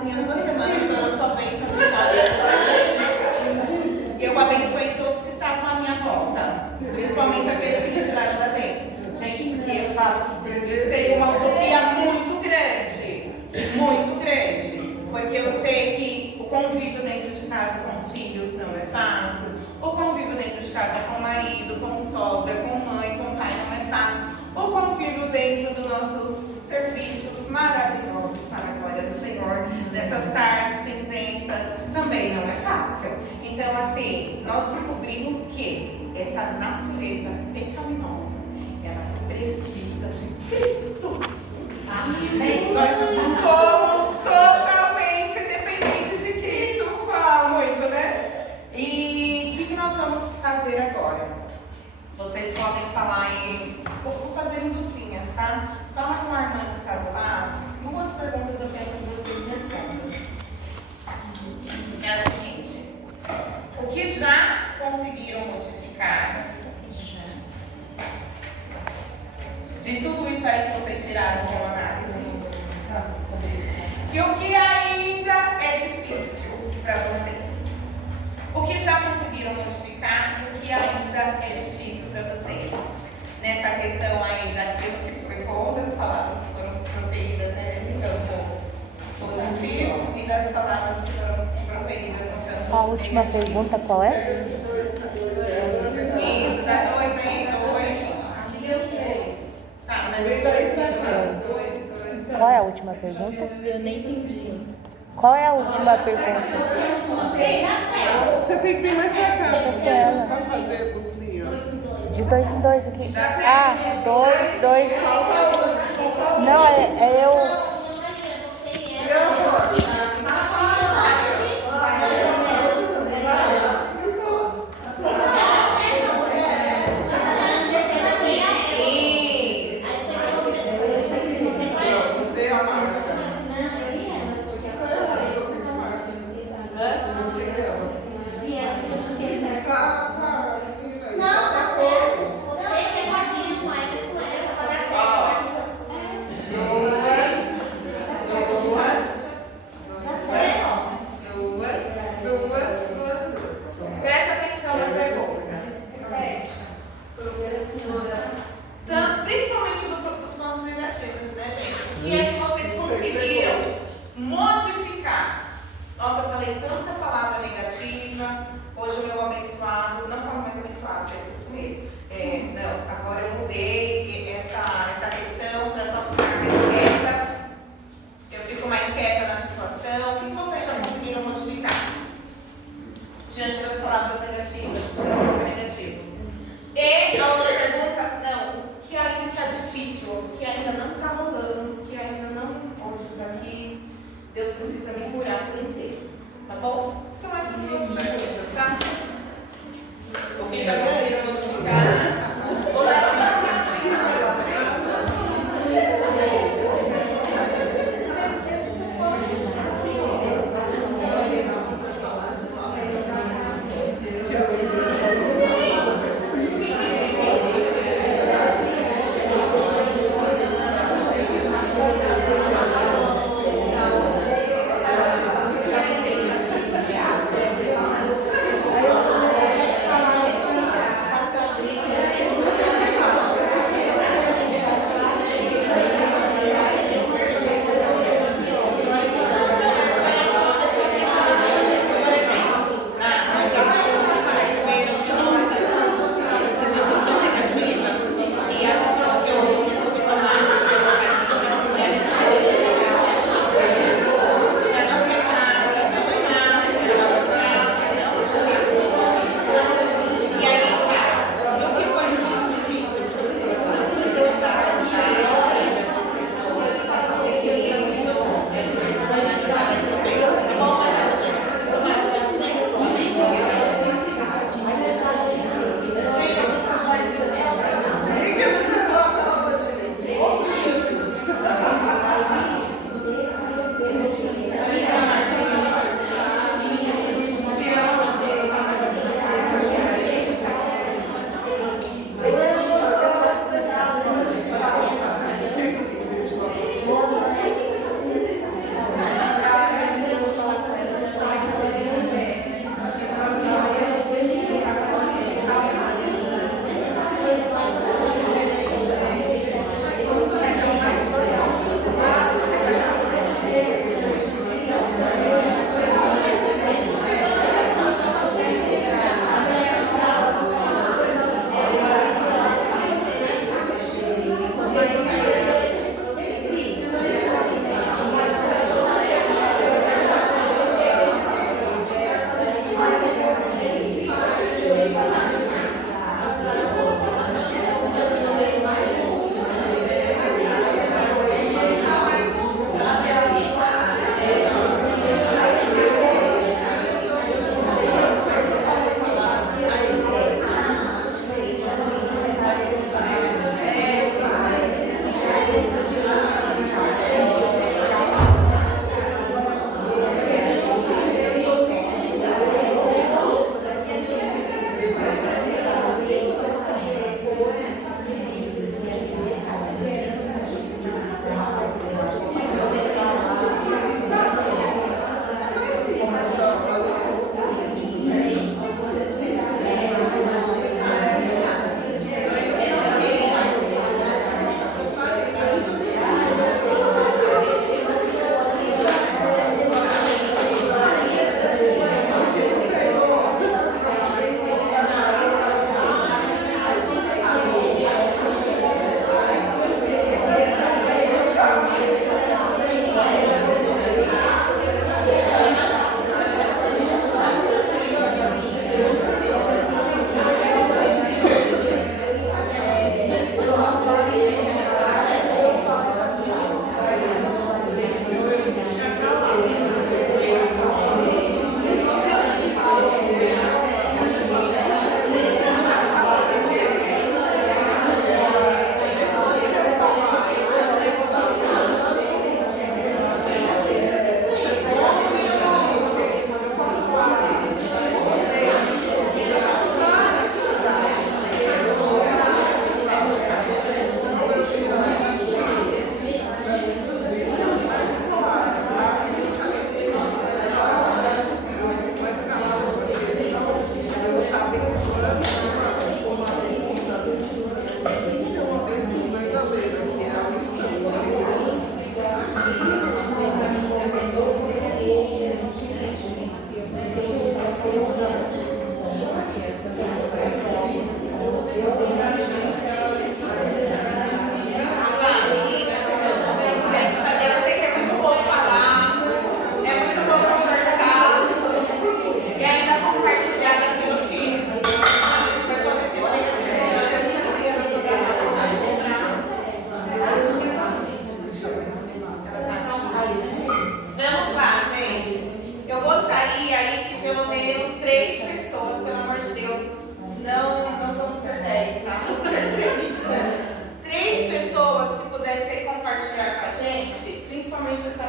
as minhas 2 semanas foram só bênção, vitória. Eu abençoei todos que estavam à minha volta, principalmente aqueles que retiraram da bênção. Gente, porque eu falo que seria uma utopia muito grande, porque eu sei que o convívio dentro de casa com os filhos não é fácil, o convívio dentro de casa com o marido, com sogra, com mãe, com pai não é fácil, o convívio dentro dos nossos serviços maravilhosos para a glória do Senhor, nessas tardes cinzentas, também não é fácil. Então, assim, nós descobrimos que essa natureza pecaminosa, ela precisa de Cristo. Amém. Nós somos totalmente dependentes de Cristo, vou falar muito, né? E o que nós vamos fazer agora? Vocês podem falar vou fazer em duplinhas, tá? Fala com a irmã que está do lado. 2 perguntas eu quero que vocês respondam. É a seguinte: o que já conseguiram modificar de tudo isso aí que vocês tiraram com a análise? E o que ainda é difícil para vocês? O que já conseguiram modificar e o que ainda é difícil para vocês? Nessa questão aí daquilo que foi bom, das palavras que foram proferidas, né, nesse campo positivo e das palavras que foram proferidas no campo. A última pergunta qual é? Isso, dá 2 aí, 2. Tá, mas eu estou escutando 2. Qual é a última pergunta? Eu nem entendi. Qual é a última pergunta? Você tem que vir mais pra cá. Tô com ela. Pra fazer duplinha. De 2 em 2 aqui. Ah, 2. Não, é eu. Presta atenção na pergunta. Então, principalmente dos pontos negativos, né, gente? O que é que vocês conseguiram modificar? Nossa, eu falei tanta palavra negativa. Hoje o meu abençoado, não falo mais abençoado, já com ele. Não, agora eu mudei essa questão para só ficar mais quieta. Eu fico mais quieta na situação. O que vocês já conseguiram modificar? Diante das palavras negativas, do campo negativo. E a outra pergunta, não, o que ainda está difícil, o que ainda não está rolando, o que ainda não, isso aqui, Deus precisa me curar por inteiro, tá bom? São essas 2 perguntas, tá? O que já conseguiram modificar? Vou dar 5 minutinhos para vocês.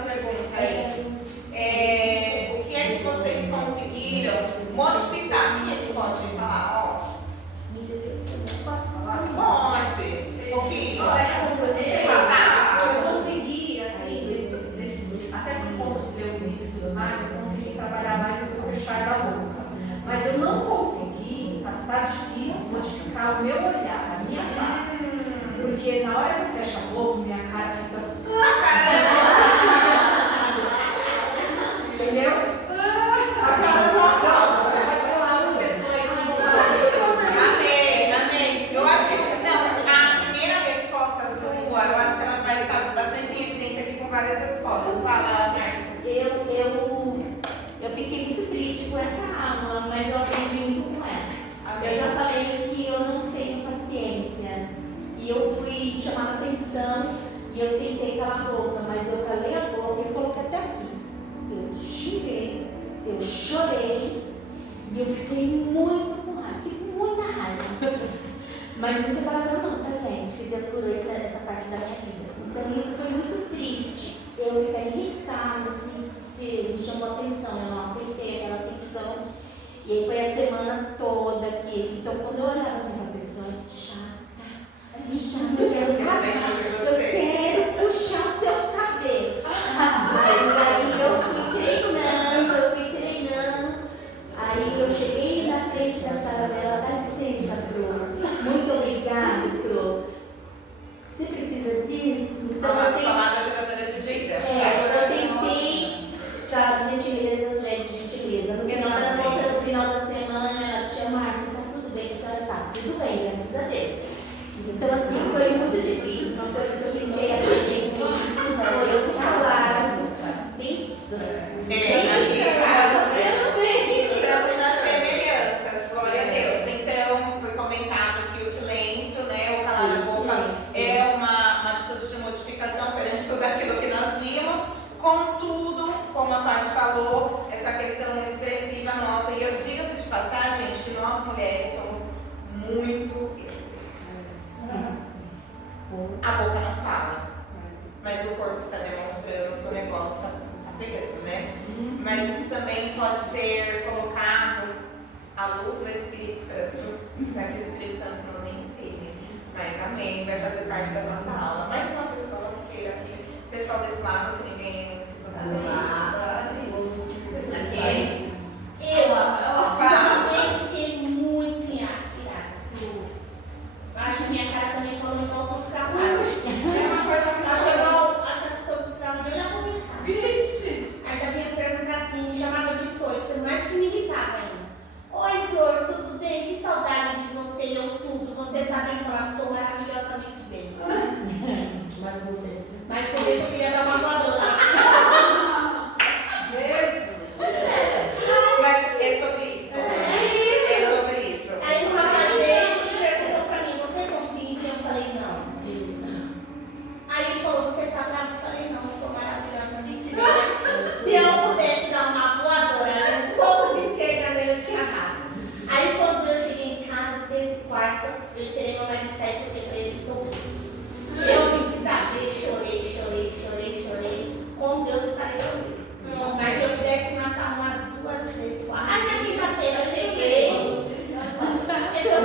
pergunta aí. O que é que vocês conseguiram modificar? Quem é que pode falar? Ó, Posso falar? pode. Um pouquinho. Eu consegui, assim, até por conta do meu livro e tudo mais, eu consegui trabalhar mais no fechar da boca. Mas eu não consegui, tá difícil, modificar o meu olhar, a minha face. Porque na hora que eu fecho a boca, minha cara fica. Entendeu? A cara já volta. Pode falar uma pessoa aí que não Amém. Eu acho que a primeira resposta sua, eu acho que ela vai estar bastante em evidência aqui com várias respostas. Fala, Márcia. Eu fiquei muito triste com essa aula, mas eu aprendi muito com ela. Eu já falei que eu não tenho paciência. E eu fui chamar atenção e eu tentei calar a boca, mas eu calei a boca e eu coloquei até aqui. Eu xinguei, eu chorei e eu fiquei muito com raiva, fiquei com muita raiva. Mas não tem palavrão não, tá gente? Que Deus curou essa parte da minha vida. Então isso foi muito triste. Eu fiquei irritada, assim, porque me chamou a atenção, eu não aceitei aquela atenção. E aí foi a semana toda aqui. Então quando eu olhava assim pra pessoa, chata, eu quero casar, eu quero puxar o seu cabelo. Mas aí eu fui treinando. Aí eu cheguei na frente da sala dela, dá licença, Pro. Muito obrigada, Pro. Você precisa disso? Então As assim, palavras geradoras de jeito. eu tentei, sabe, gentileza. No final da semana, ela te chamar, você tá tudo bem, a senhora tá tudo bem, graças a Deus. Então, assim, foi muito difícil, uma coisa que eu tentei aprender com isso, foi eu calar. Estamos nas semelhanças, glória a Deus. Então, foi comentado que o silêncio, né, o calar a boca, é uma atitude de modificação perante tudo aquilo que nós vimos. Contudo, como a Paty falou, essa questão expressiva nossa, e eu digo-se de passagem, gente, que nós mulheres somos muito expressivas. A boca não fala, mas o corpo está demonstrando que o negócio está pegando, né? Mas isso também pode ser colocado à luz do Espírito Santo, para que o Espírito Santo nos ensine. Mas amém, vai fazer parte da nossa aula. Mais uma pessoa que queira aqui, pessoal desse lado, que ninguém se posicionar. Eu também fiquei muito irada. Acho que minha cara também falou igual o outro trabalho. É uma coisa muito Acho que a pessoa que estava bem na comentar. Vixe! Ainda vinha perguntar assim, me chamava de foice, mais que me irritava ainda. Oi, Flor, tudo bem? Que saudade de você, eu tudo. Você tá bem? Falar, estou maravilhosamente bem. Mas por isso eu queria dar uma voadora. Mas é sobre isso. É sobre isso. Aí o rapaz veio e perguntou pra mim, você confia em mim? Eu falei, não. Aí ele falou, você tá bravo? Eu falei, não, estou maravilhosamente bem. Se eu pudesse dar uma voadora, soco de esquerda nele, eu tinha dado. Aí quando eu cheguei em casa, desse quarto, eu esperei meu marido sair porque pra ele estou bem. Eu me desabei, chorei. Com Deus eu falei com Deus. Mas se eu pudesse matar umas 2, 3, 4. Aí na quinta-feira eu cheguei. Era bastante, né?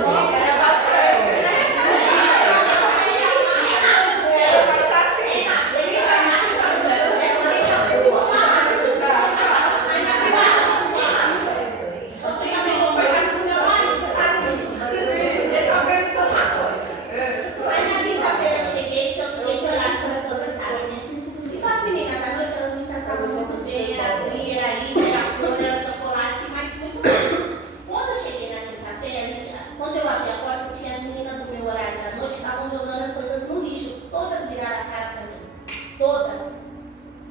Todas.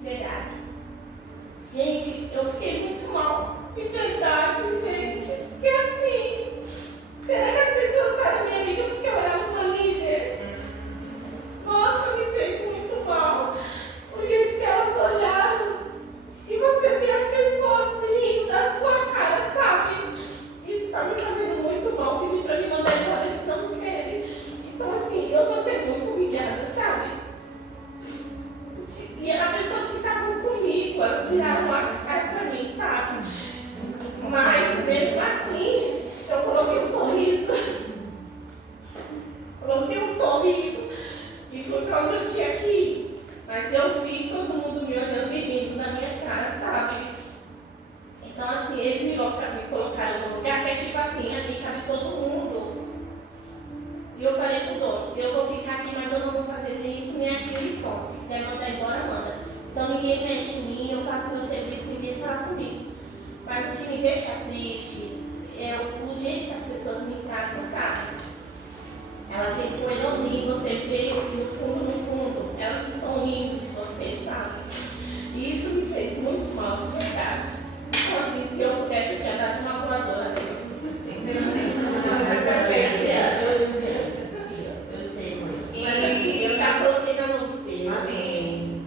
Verdade. Gente, eu fiquei muito mal. De verdade, gente. Fiquei assim. Será que as pessoas sabem minha amiga porque eu era uma líder? Nossa, me fez muito mal. O jeito que elas olharam. E você vê as pessoas rindo da sua cara, sabe? Isso tá me fazendo muito mal. Pedi pra me mandar embora, eles não querem. Então, assim, eu tô sendo muito humilhada, sabe? E eram pessoas que estavam deixa em mim, eu faço meu serviço, ninguém fala comigo. Mas o que me deixa triste é o jeito que as pessoas me tratam, sabe? Elas encontram em você vê e no fundo, elas estão rindo de você, sabe? E isso me fez muito mal, de verdade. Então, assim, se eu pudesse, eu tinha dado uma voadora deles. Entendi. Eu sei, mas assim, eu já coloquei na mão de Deus. Amém.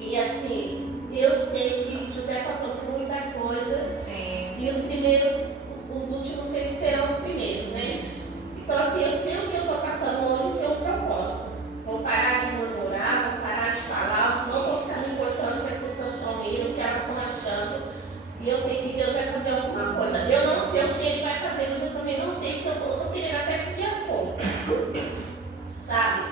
E assim, eu sei que José passou por muita coisa. Sim. E os primeiros, os últimos sempre serão os primeiros, né? Então assim, eu sei o que eu estou passando hoje, tem um propósito. Vou parar de murmurar, vou parar de falar, não vou ficar me importando se as pessoas estão rindo, o que elas estão achando. E eu sei que Deus vai fazer alguma coisa. Eu não sei o que Ele vai fazer, mas eu também não sei se eu estou querendo até pedir as contas. Sabe?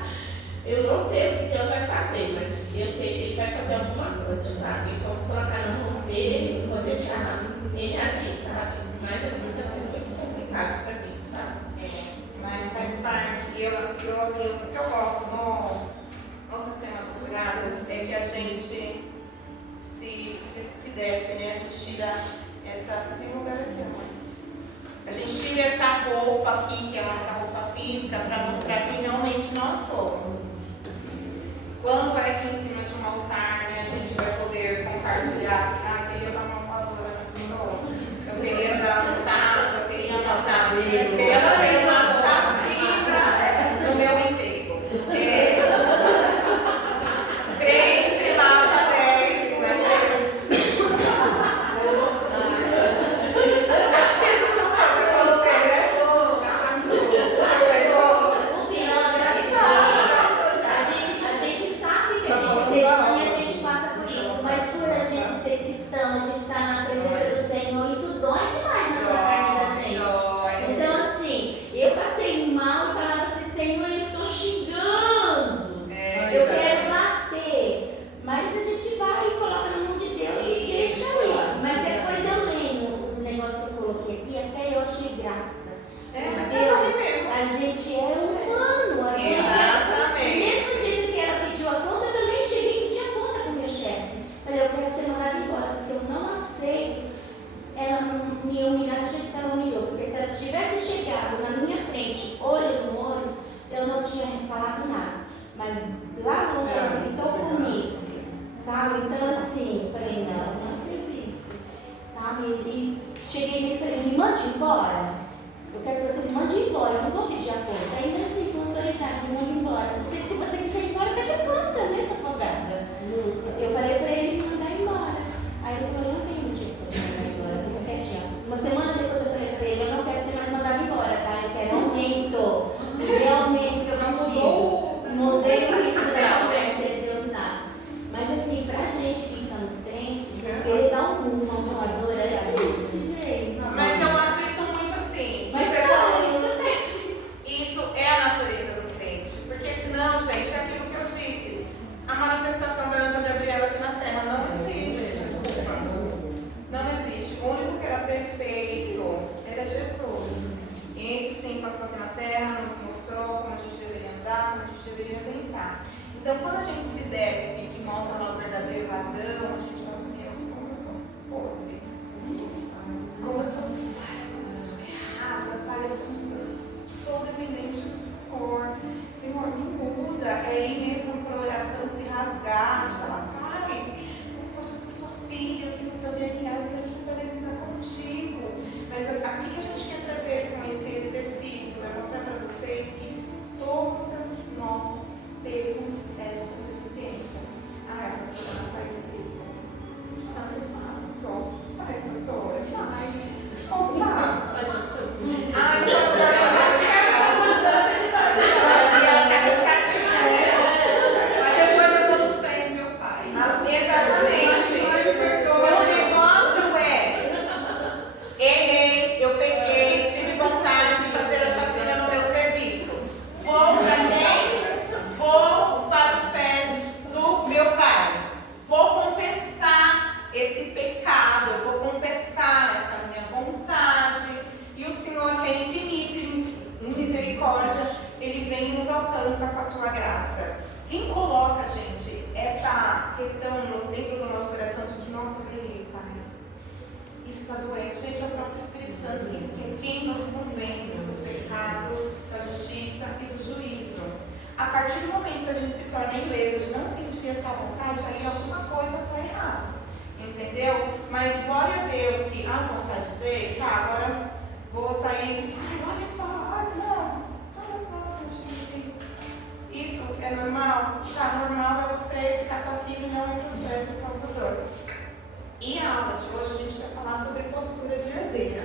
Eu não sei o que Deus vai fazer, mas eu sei que Ele vai fazer alguma coisa, sabe? Então vou colocar na mão dele, vou deixar Ele agir, sabe? Mas assim, está sendo muito complicado para mim, sabe? Mas faz parte. E eu assim, o que eu gosto no sistema do Curadas é que a gente se despe, né? A gente tira essa. Tem lugar aqui, amor. A gente tira essa roupa aqui, que é a nossa roupa física, para mostrar quem realmente nós somos. Quando vai aqui em cima de um altar, né, a gente vai poder compartilhar. Ah, eu queria dar uma palavra na pessoa. Eu queria dar um tapa, eu queria matar. Eu queria fazer uma chacina no meu emprego. Crente mata 10, né? Isso não pode acontecer, né? A gente sabe que a gente ser ruim, a gente passa por isso, mas por a gente ser cristão, a gente estar na presença do Senhor, isso dói demais na carne da gente. Então, assim, eu passei mal e falava assim: Senhor, eu estou xingando, eu quero bater, mas a gente vai e coloca na mão de Deus e deixa aí. Mas depois eu lembro os negócios que eu coloquei aqui, até eu achei graça. Mas é assim mesmo. A gente é humano, a gente Exatamente. do mesmo jeito que ela pediu a conta, eu também cheguei e pedi a conta para o meu chefe. Falei, eu quero ser mandada embora, porque eu não aceito ela me humilhar do jeito que ela humilhou. Porque se ela tivesse chegado na minha frente, olho no olho, eu não tinha falado nada. Mas lá longe ela gritou comigo, sabe? Então assim, eu falei, não aceito isso, sabe? E cheguei nele e falei, me mande embora. Eu quero que você me mande embora, eu não vou pedir a conta. Ainda assim, com autoridade, me mande embora. Se você quiser ir embora, pede a conta, né, sua folgada? Eu falei pra ele me mandar embora. Aí ele falou, não tem motivo pra te mandar embora, fica quietinha. Uma semana depois eu falei pra ele, eu não quero ser mais mandado embora, tá? Eu quero aumento. Realmente que eu preciso. Mudei o ritmo da conversa, ele deu risada. Mas assim, pra gente que somos crentes, ele dá um mundo, uma voadora, é isso, gente. Mas eu acho isso muito assim. Mas Isso é fala, comum. acontece. Isso é a natureza do crente. Porque senão, gente, é aquilo que eu disse. A manifestação da anja Gabriela aqui na Terra não existe. Desculpa. Não existe. O único que era perfeito era Jesus. E esse sim passou aqui na Terra, nos mostrou como a gente deveria andar, como a gente deveria pensar. Então, quando a gente se despe, que mostra lá o verdadeiro ladrão, a gente fala assim, como eu sou podre, como eu sou falha, como eu sou errada, Pai, eu sou dependente do Senhor. Senhor, me muda. É aí mesmo para a oração se rasgar, de falar, Pai, eu sou sua filha, eu tenho o seu DNA, eu quero ser parecida contigo. Mas aqui que a gente quer trazer com esse exercício é mostrar para vocês que todas nós temos essa deficiência. Ah, a pastora não faz isso. Isso está doendo. Gente, é o próprio Espírito Santo quem nos convence do pecado, da justiça e do juízo. A partir do momento que a gente se torna ilesa de não sentir essa vontade, aí alguma coisa está errada. Entendeu? Mas glória a Deus que a vontade veio, tá, agora vou sair, olha só, não, todas nós sentimos isso. Isso é normal? Tá, normal é você ficar com aquilo e não ir para os pés do Salvador. E a aula de hoje a gente vai falar sobre postura de herdeira.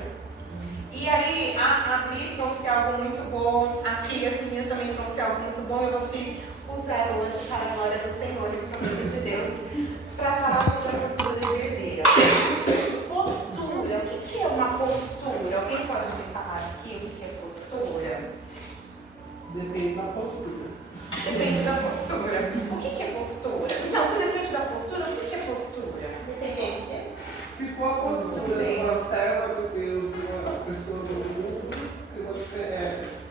E aí, a Adri trouxe algo muito bom, aqui as meninas também trouxe algo muito bom, eu vou te usar hoje para a glória do Senhor, instrumento de Deus, para falar sobre a postura de herdeira. Postura, o que é uma postura? Alguém pode me falar aqui o que é postura? Depende da postura. Depende da postura. O que é postura? Então, se depende da postura, o que é postura? Depende. Se for a postura de uma serva de Deus e uma pessoa do mundo, tem uma diferença.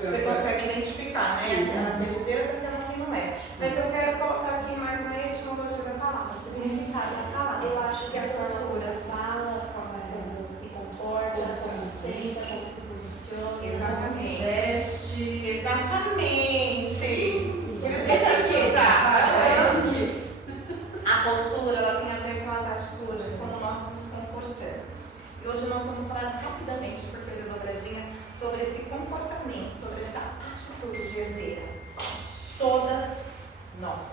Você consegue identificar, né? Sim. Aquela que é de Deus e aquela que não é. Mas eu quero colocar aqui mais na etimologia da palavra, significado da palavra. Eu acho que a postura fala, a forma como se comporta, como se senta, como se posiciona, como se veste. Exatamente. A postura ela tem a ver com as atitudes, como nós nos comportamos. E hoje nós vamos falar rapidamente, porque hoje é dobradinha, sobre esse comportamento, sobre essa atitude de herdeira. Todas nós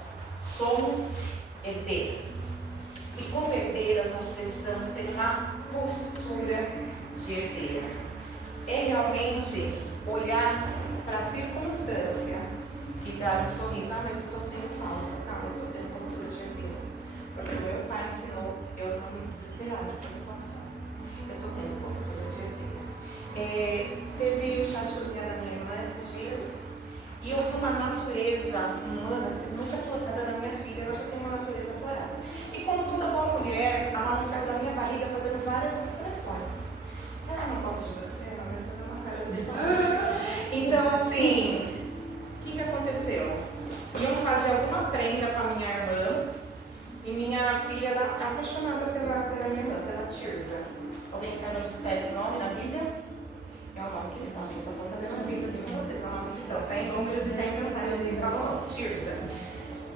somos herdeiras. E como herdeiras nós precisamos ter uma postura de herdeira. É realmente olhar para a circunstância e dar um sorriso. Ah, mas eu estou sendo falsa. Não, eu estou tendo postura de herdeira. Porque o meu pai ensinou eu não me desesperar nessa situação. Eu estou tendo postura de herdeira. Teve o chá de cozinha da minha irmã esses dias e eu vi uma natureza humana, assim, nunca colocada na minha filha, ela já tem uma natureza corada. E como toda boa mulher, a mão saiu da minha barriga fazendo várias expressões. Será que eu não gosto de você? Ela vai fazer uma cara de forte. Então, assim, o que aconteceu? Iam fazer alguma prenda com a minha irmã e minha filha ela é apaixonada pela minha irmã, pela Tirza. Alguém sabe onde está esse nome na Bíblia? É o nome cristão, gente. Só estou fazendo uma visa aqui com vocês. É o nome cristão. Está em Números e está em Cantares de Salomão. Tirza.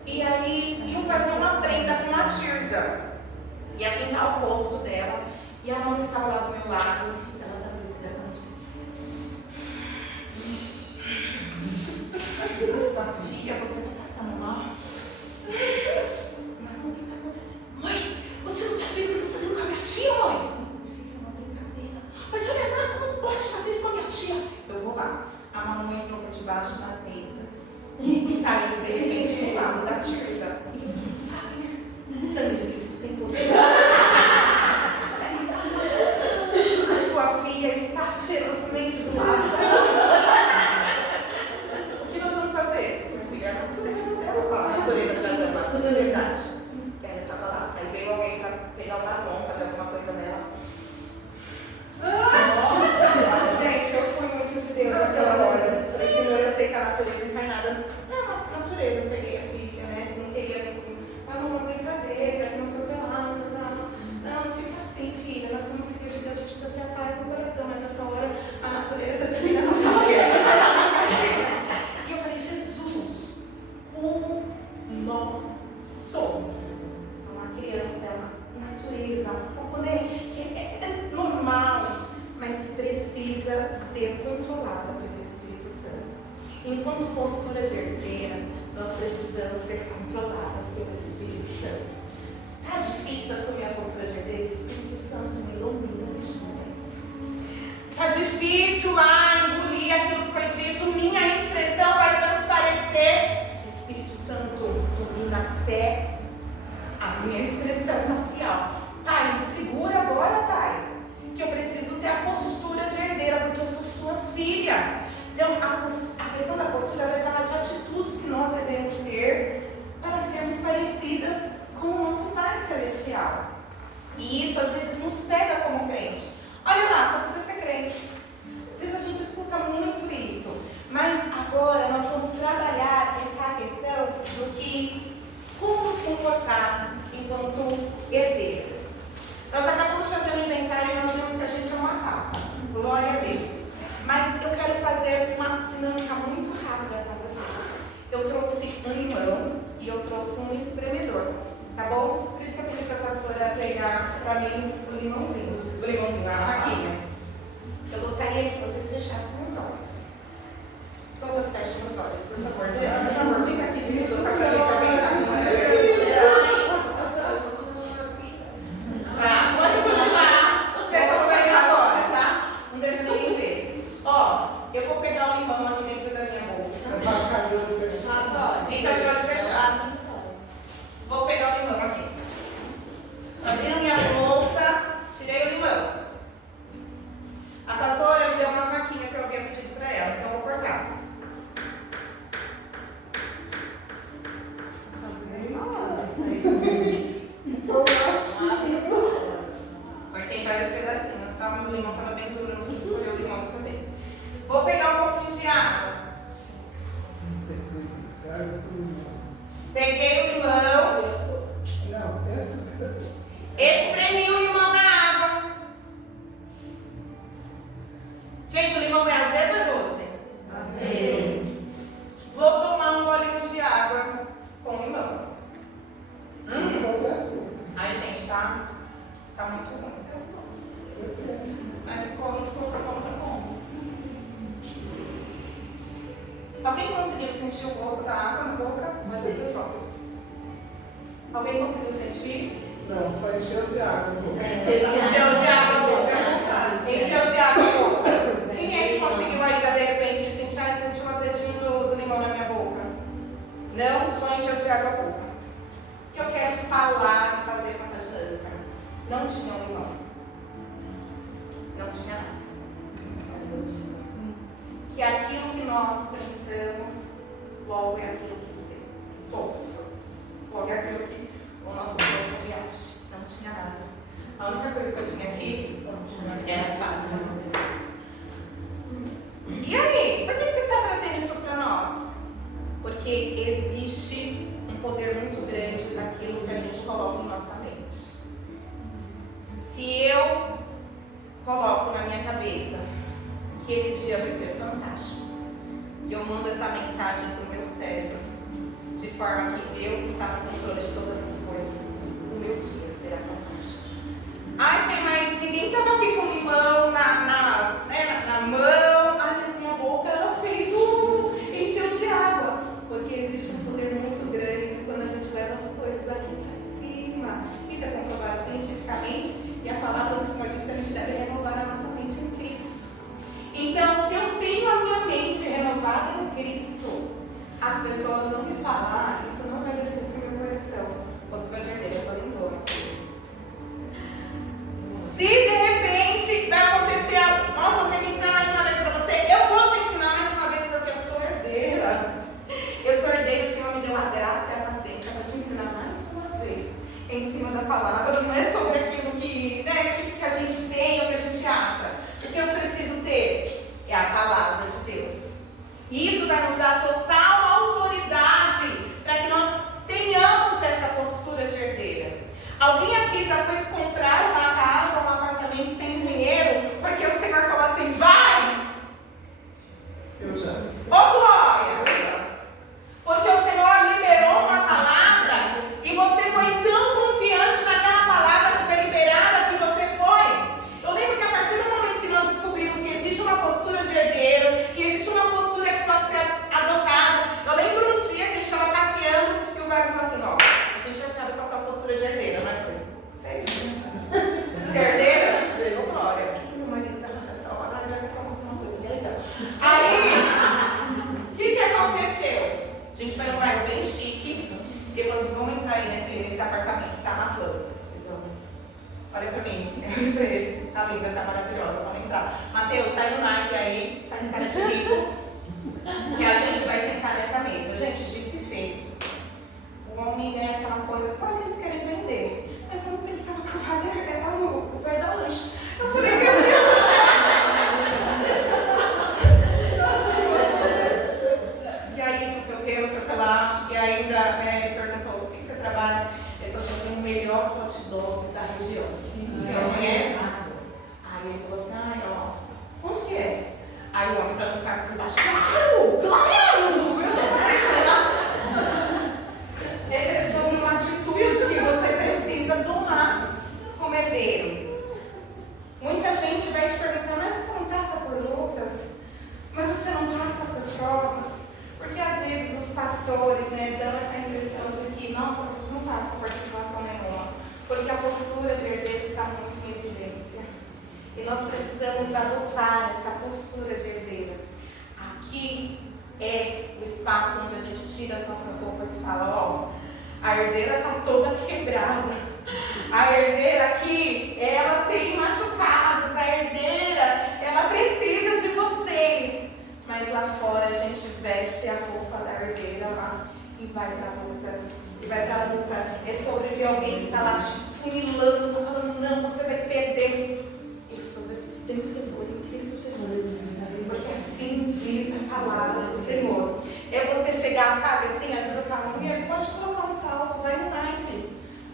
E aí, iam fazer uma prenda com a Tirza. Ia pintar o rosto dela. E a mãe estava lá do meu lado. Ela fazia assim, ela disse: filha, você está passando mal? Mas o que está acontecendo? Mãe, você não está vendo o que eu estou fazendo com a minha tia, mãe? Filha, é uma brincadeira. Mas olha lá, não pode fazer isso com a minha tia. Eu vou lá. A mamãe entrou por debaixo das mesas e saiu de repente do lado da Tirza. E eu falei: sangue de Cristo tem poder. A sua filha está ferozmente do lado da O que nós vamos fazer? Minha filha, a natureza dela, a natureza de Adama, tudo é verdade. Ela estava lá. Aí veio alguém para pegar o batom, fazer alguma coisa nela. Gente, eu fui muito de Deus naquela hora. Falei: Senhor, eu sei que a natureza encarnada é uma natureza. Eu peguei a filha, né? Não queria. Mas não é uma brincadeira, não sei o que lá, não sei o que lá. Não fica assim, filha. Nós somos filhos de Deus, a gente precisa ter a paz no coração. Mas nessa hora a natureza divina não estava querendo parar na brincadeira. E eu falei: Jesus, como nós somos. Uma criança é uma natureza, um componente que é normal, mas que precisa ser controlada pelo Espírito Santo. Enquanto postura de herdeira, nós precisamos ser controladas pelo Espírito Santo. Está difícil assumir a postura de herdeira? O Espírito Santo me ilumina neste momento. Está difícil engolir aquilo que foi dito, minha expressão vai transparecer. O Espírito Santo domina até a minha expressão facial. Pai, me segura agora, Pai, que eu preciso ter a postura de herdeira, porque eu sou sua filha. Então, a questão da postura vai falar de atitudes que nós devemos ter para sermos parecidas com o nosso Pai Celestial. E isso, às vezes, nos pega como crente. Olha lá, só podia ser crente. Às vezes a gente escuta muito isso. Mas agora nós vamos trabalhar essa questão do que, como nos comportar enquanto herdeiras. Nós acabamos de e eu trouxe um espremedor, tá bom? Por isso que eu pedi para a pastora pegar para mim o limãozinho, a faquinha. Eu gostaria que vocês fechassem os olhos. Todas fechem os olhos, por favor. Por favor, fica aqui, Jesus, para mim, tá, pode continuar. Vocês vão sair agora, tá? Não deixa ninguém ver. Ó, eu vou pegar o limão aqui dentro da minha bolsa. Fica de olho fechado. Vou pegar o limão aqui. Abrindo minha bolsa, tirei o limão. A pastora me deu uma faquinha que eu havia pedido para ela, então eu vou cortar. Cortei vários pedacinhos, tá? O limão estava bem duro, eu não quis escolher o limão dessa vez. Vou pegar um pouquinho de água. Peguei o limão. Espremi o limão na água. Gente, o limão é azedo ou é doce? Azedo. Vou tomar um golinho de água com limão. Ai, gente, tá muito ruim. Mas não ficou bom. Alguém conseguiu sentir o gosto da água na boca? Pode ir, pessoal. Alguém conseguiu sentir? Não, só encheu de água. Encheu de água a boca. Encheu de água a boca. Quem é que conseguiu ainda, de repente, sentir o azedinho do limão na minha boca? Não, só encheu de água a boca. O que eu quero falar e fazer com essa dinâmica? Não tinha um limão. Não tinha nada. Que aquilo que nós pensamos, logo é aquilo que somos. Logo é aquilo que o nosso corpo reage. Não tinha nada. A única coisa que eu tinha aqui era faca. E aí, por que você está trazendo isso para nós? Porque existe um poder muito grande daquilo que a gente coloca em nossa mente. Se eu coloco na minha cabeça que esse dia vai ser fantástico, e eu mando essa mensagem para o meu cérebro, de forma que Deus está no controle de todas as coisas, o meu dia será fantástico. Ai, Fê, mas ninguém estava aqui com limão na mão. Ai, mas minha boca ela fez encheu de água. Porque existe um poder muito grande quando a gente leva as coisas aqui para cima. Isso é comprovado cientificamente, e a palavra do Senhor diz que a gente deve renovar a nossa mente em Cristo. Então, se eu tenho a minha mente renovada em Cristo, as pessoas vão me falar, isso não vai descer para o meu coração. Você vai dizer, eu estou embora. Se de repente vai acontecer algo, nossa, eu tenho que ensinar mais uma vez para você, eu vou te ensinar mais uma vez porque eu sou herdeira. Eu sou herdeira, o Senhor me deu a graça e a paciência para te ensinar mais uma vez em cima da palavra. Não é sobre aquilo que a gente tem ou que a gente acha. O que eu preciso ter é a palavra de Deus. E isso vai nos dar total autoridade para que nós tenhamos essa postura de herdeira. Alguém aqui já foi comprar uma casa, um apartamento sem dinheiro, porque o Senhor falou assim, vai? Eu já. Ô glória! Porque o Senhor liberou uma palavra e você foi tão confiante naquela palavra que foi liberada que você foi. Eu lembro que a partir do momento que nós descobrimos que existe uma postura de herdeiro, que existe uma postura que pode ser adotada, eu lembro um dia que a gente estava passeando e o pai falou assim, ó, a gente já sabe qual é a postura de herdeira, né? Sei. Ser herdeira? Ô glória, o que meu marido vai arranjar essa hora? Vai falar alguma coisa bem legal. Aí, o que aconteceu? A gente vai num bairro bem chique, e falou assim, vamos entrar aí nesse apartamento que tá na planta. Olha pra mim, eu falei pra ele, tá linda, tá maravilhosa, vamos entrar. Mateus, sai no naipe aí, faz cara de rico, que a gente vai sentar nessa mesa. Gente, dito e feito. O homem é aquela coisa, claro que eles querem vender, mas eu não pensava que o Wagner era o velho da lanche. Eu falei, meu Deus do céu. E aí, não sei o que lá, e ainda ele perguntou, o que você trabalha? Ele falou assim, eu tenho o melhor hot dog da região. O senhor conhece? Aí ele falou assim, ai, ó, onde que é? Aí o homem, pra não ficar por baixo, claro, eu já passei por lá. postura de herdeiro está muito em evidência. E nós precisamos adotar essa postura de herdeira. Aqui é o espaço onde a gente tira as nossas roupas e fala, ó, a herdeira está toda quebrada. A herdeira aqui, ela tem machucados. A herdeira, ela precisa de vocês. Mas lá fora a gente veste a roupa da herdeira lá e vai para a luta. E vai para a luta. É sobre ver alguém que está lá te funilando, falando, não, você vai perder. Eu sou vencedor em Cristo Jesus. Porque assim diz a palavra do Senhor. É você chegar, sabe, assim, às vezes eu falo, mulher, pode colocar um salto, vai no naipe.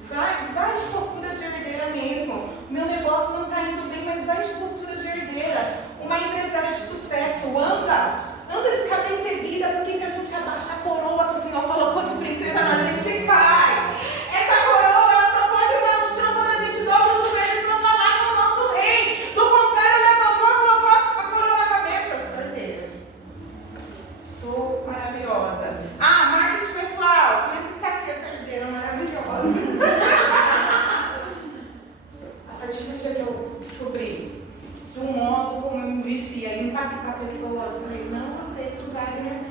Vai de postura de herdeira mesmo. Meu negócio não está indo bem, mas vai de postura de herdeira. Uma empresária de sucesso, anda de cabeça erguida, porque se a gente abaixa a coroa que o Senhor colocou de princesa, a gente cai. Essa coroa, ela só pode estar no chão quando a gente dobra os joelhos para falar com o nosso rei. Do contrário, levantou, colocou a coroa na cabeça. Sou herdeira. Sou maravilhosa. Marketing pessoal, por isso que você aqui, essa herdeira maravilhosa. A partir do dia que eu descobri que o modo como eu me vestia ia impactar pessoas, eu falei, não aceito, Wagner,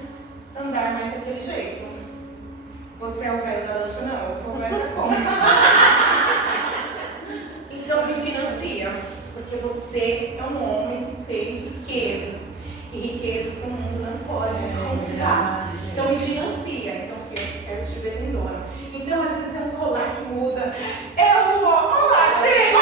andar mais daquele jeito. Você é o velho da lancha? Não, eu sou o velho da conta. Então me financia, porque você é um homem que tem riquezas. E riquezas que o mundo não pode comprar. Então me financia. Então, filho, eu quero te ver lindona. Então, às vezes é um colar que muda. É o olha lá, gente!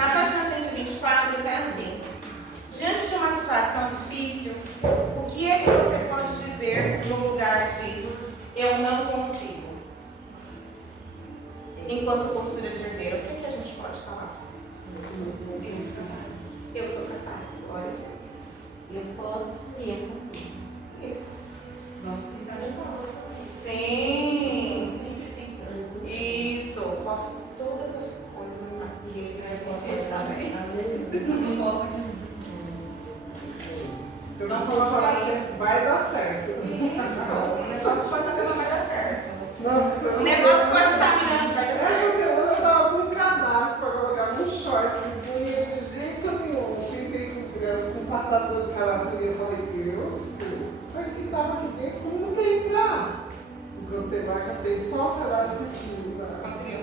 Na página 124 está assim: diante de uma situação difícil, o que é que você pode dizer no lugar de eu não consigo? Enquanto postura de herdeiro, o que é que a gente pode falar? Eu sou capaz, glória a Deus. Eu posso e eu consigo. Isso. Vamos tentar de novo. Sim. Sempre tentando. Isso. Posso todas as coisas naquele que Não posso. não vou falar vai dar certo. Isso, o negócio pode estar não vai dar certo. Nossa, O negócio pode estar virando, vai dar certo. essa semana eu tava com um cadastro para colocar no shorts, não ia de jeito nenhum. Tentei com o passador de cadastro e eu falei, Deus, isso aqui tava aqui dentro, como não tem entrar? Porque você vai ter só o cadastro de Conseguiu.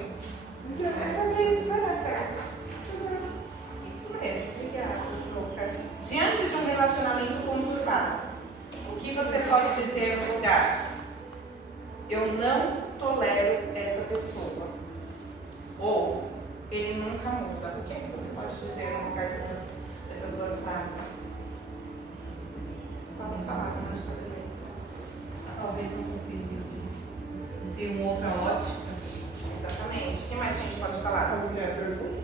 É sobre isso, vai dar certo. Isso mesmo, obrigada, Luca. Diante de um relacionamento conturbado, o que você pode dizer no lugar? Eu não tolero essa pessoa. Ou, ele nunca muda. O que é que você pode dizer no lugar dessas duas frases? Podem falar com mais cabeleiros. Talvez não compreendeu. Tem uma outra ótica. Exatamente. O que mais a gente pode falar? Como que é a pergunta?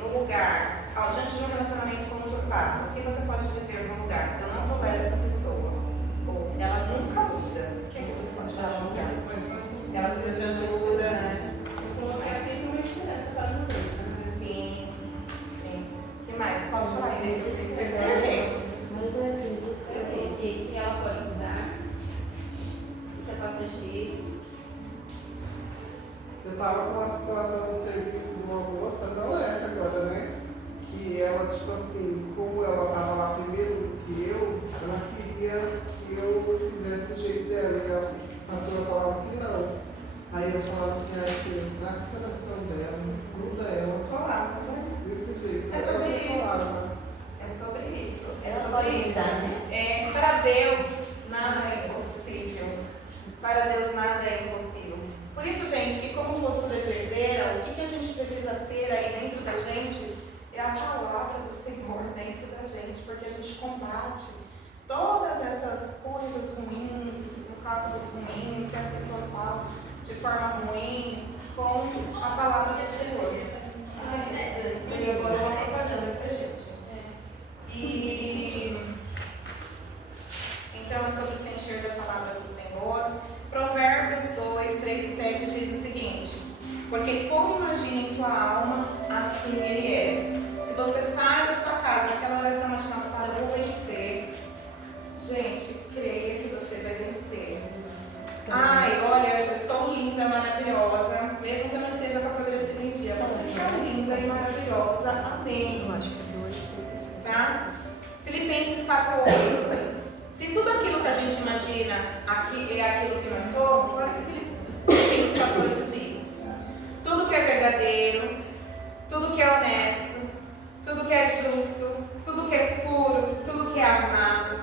No lugar, diante de um relacionamento conturbado, o que você pode dizer no lugar? Eu não tolero essa pessoa. Ou ela nunca muda. O que é que você pode falar no lugar? Ela precisa de ajuda. Vou colocar sempre uma esperança para a mudança. Sim, sim. O que mais? Pode falar aí. Você escreveu. Que ela pode mudar. Isso é passageiro. Eu tava com uma situação no serviço de uma moça, não essa agora, né? Que ela, tipo assim, como ela tava lá primeiro do que eu, ela queria que eu fizesse do jeito dela. E a patroa falava que não. Aí eu falava assim, assim, na coração dela, gruda ela, Falar, tá vendo? desse jeito. É sobre Ela isso. falava. É sobre isso. É Ela sobre pode isso. mudar, né? Para Deus, nada é impossível. Para Deus, nada é impossível. Por isso, gente, que como postura de herdeira, o que a gente precisa ter aí dentro da gente é a palavra do Senhor dentro da gente, porque a gente combate todas essas coisas ruins, esses vocábulos ruins que as pessoas falam de forma ruim com a palavra do Senhor. E agora uma propaganda pra gente. E então é sobre se encher da palavra do Senhor. Provérbios 2, 3 e 7 diz o seguinte: porque como imagina em sua alma, assim ele é. Se você sai da sua casa naquela oração matinal, você fala, eu vou vencer. Gente, creia que você vai vencer. Ai, olha, eu estou linda, maravilhosa. Mesmo que eu não seja com a progressiva em dia, você está linda e maravilhosa. Amém. Eu acho que é 2, 6 e 7. Tá? Filipenses 4:8. Se tudo aquilo que a gente imagina aqui é aquilo que nós somos, olha o que Filipenses 4:8 diz. Tudo que é verdadeiro, tudo que é honesto, tudo que é justo, tudo que é puro, tudo que é amável,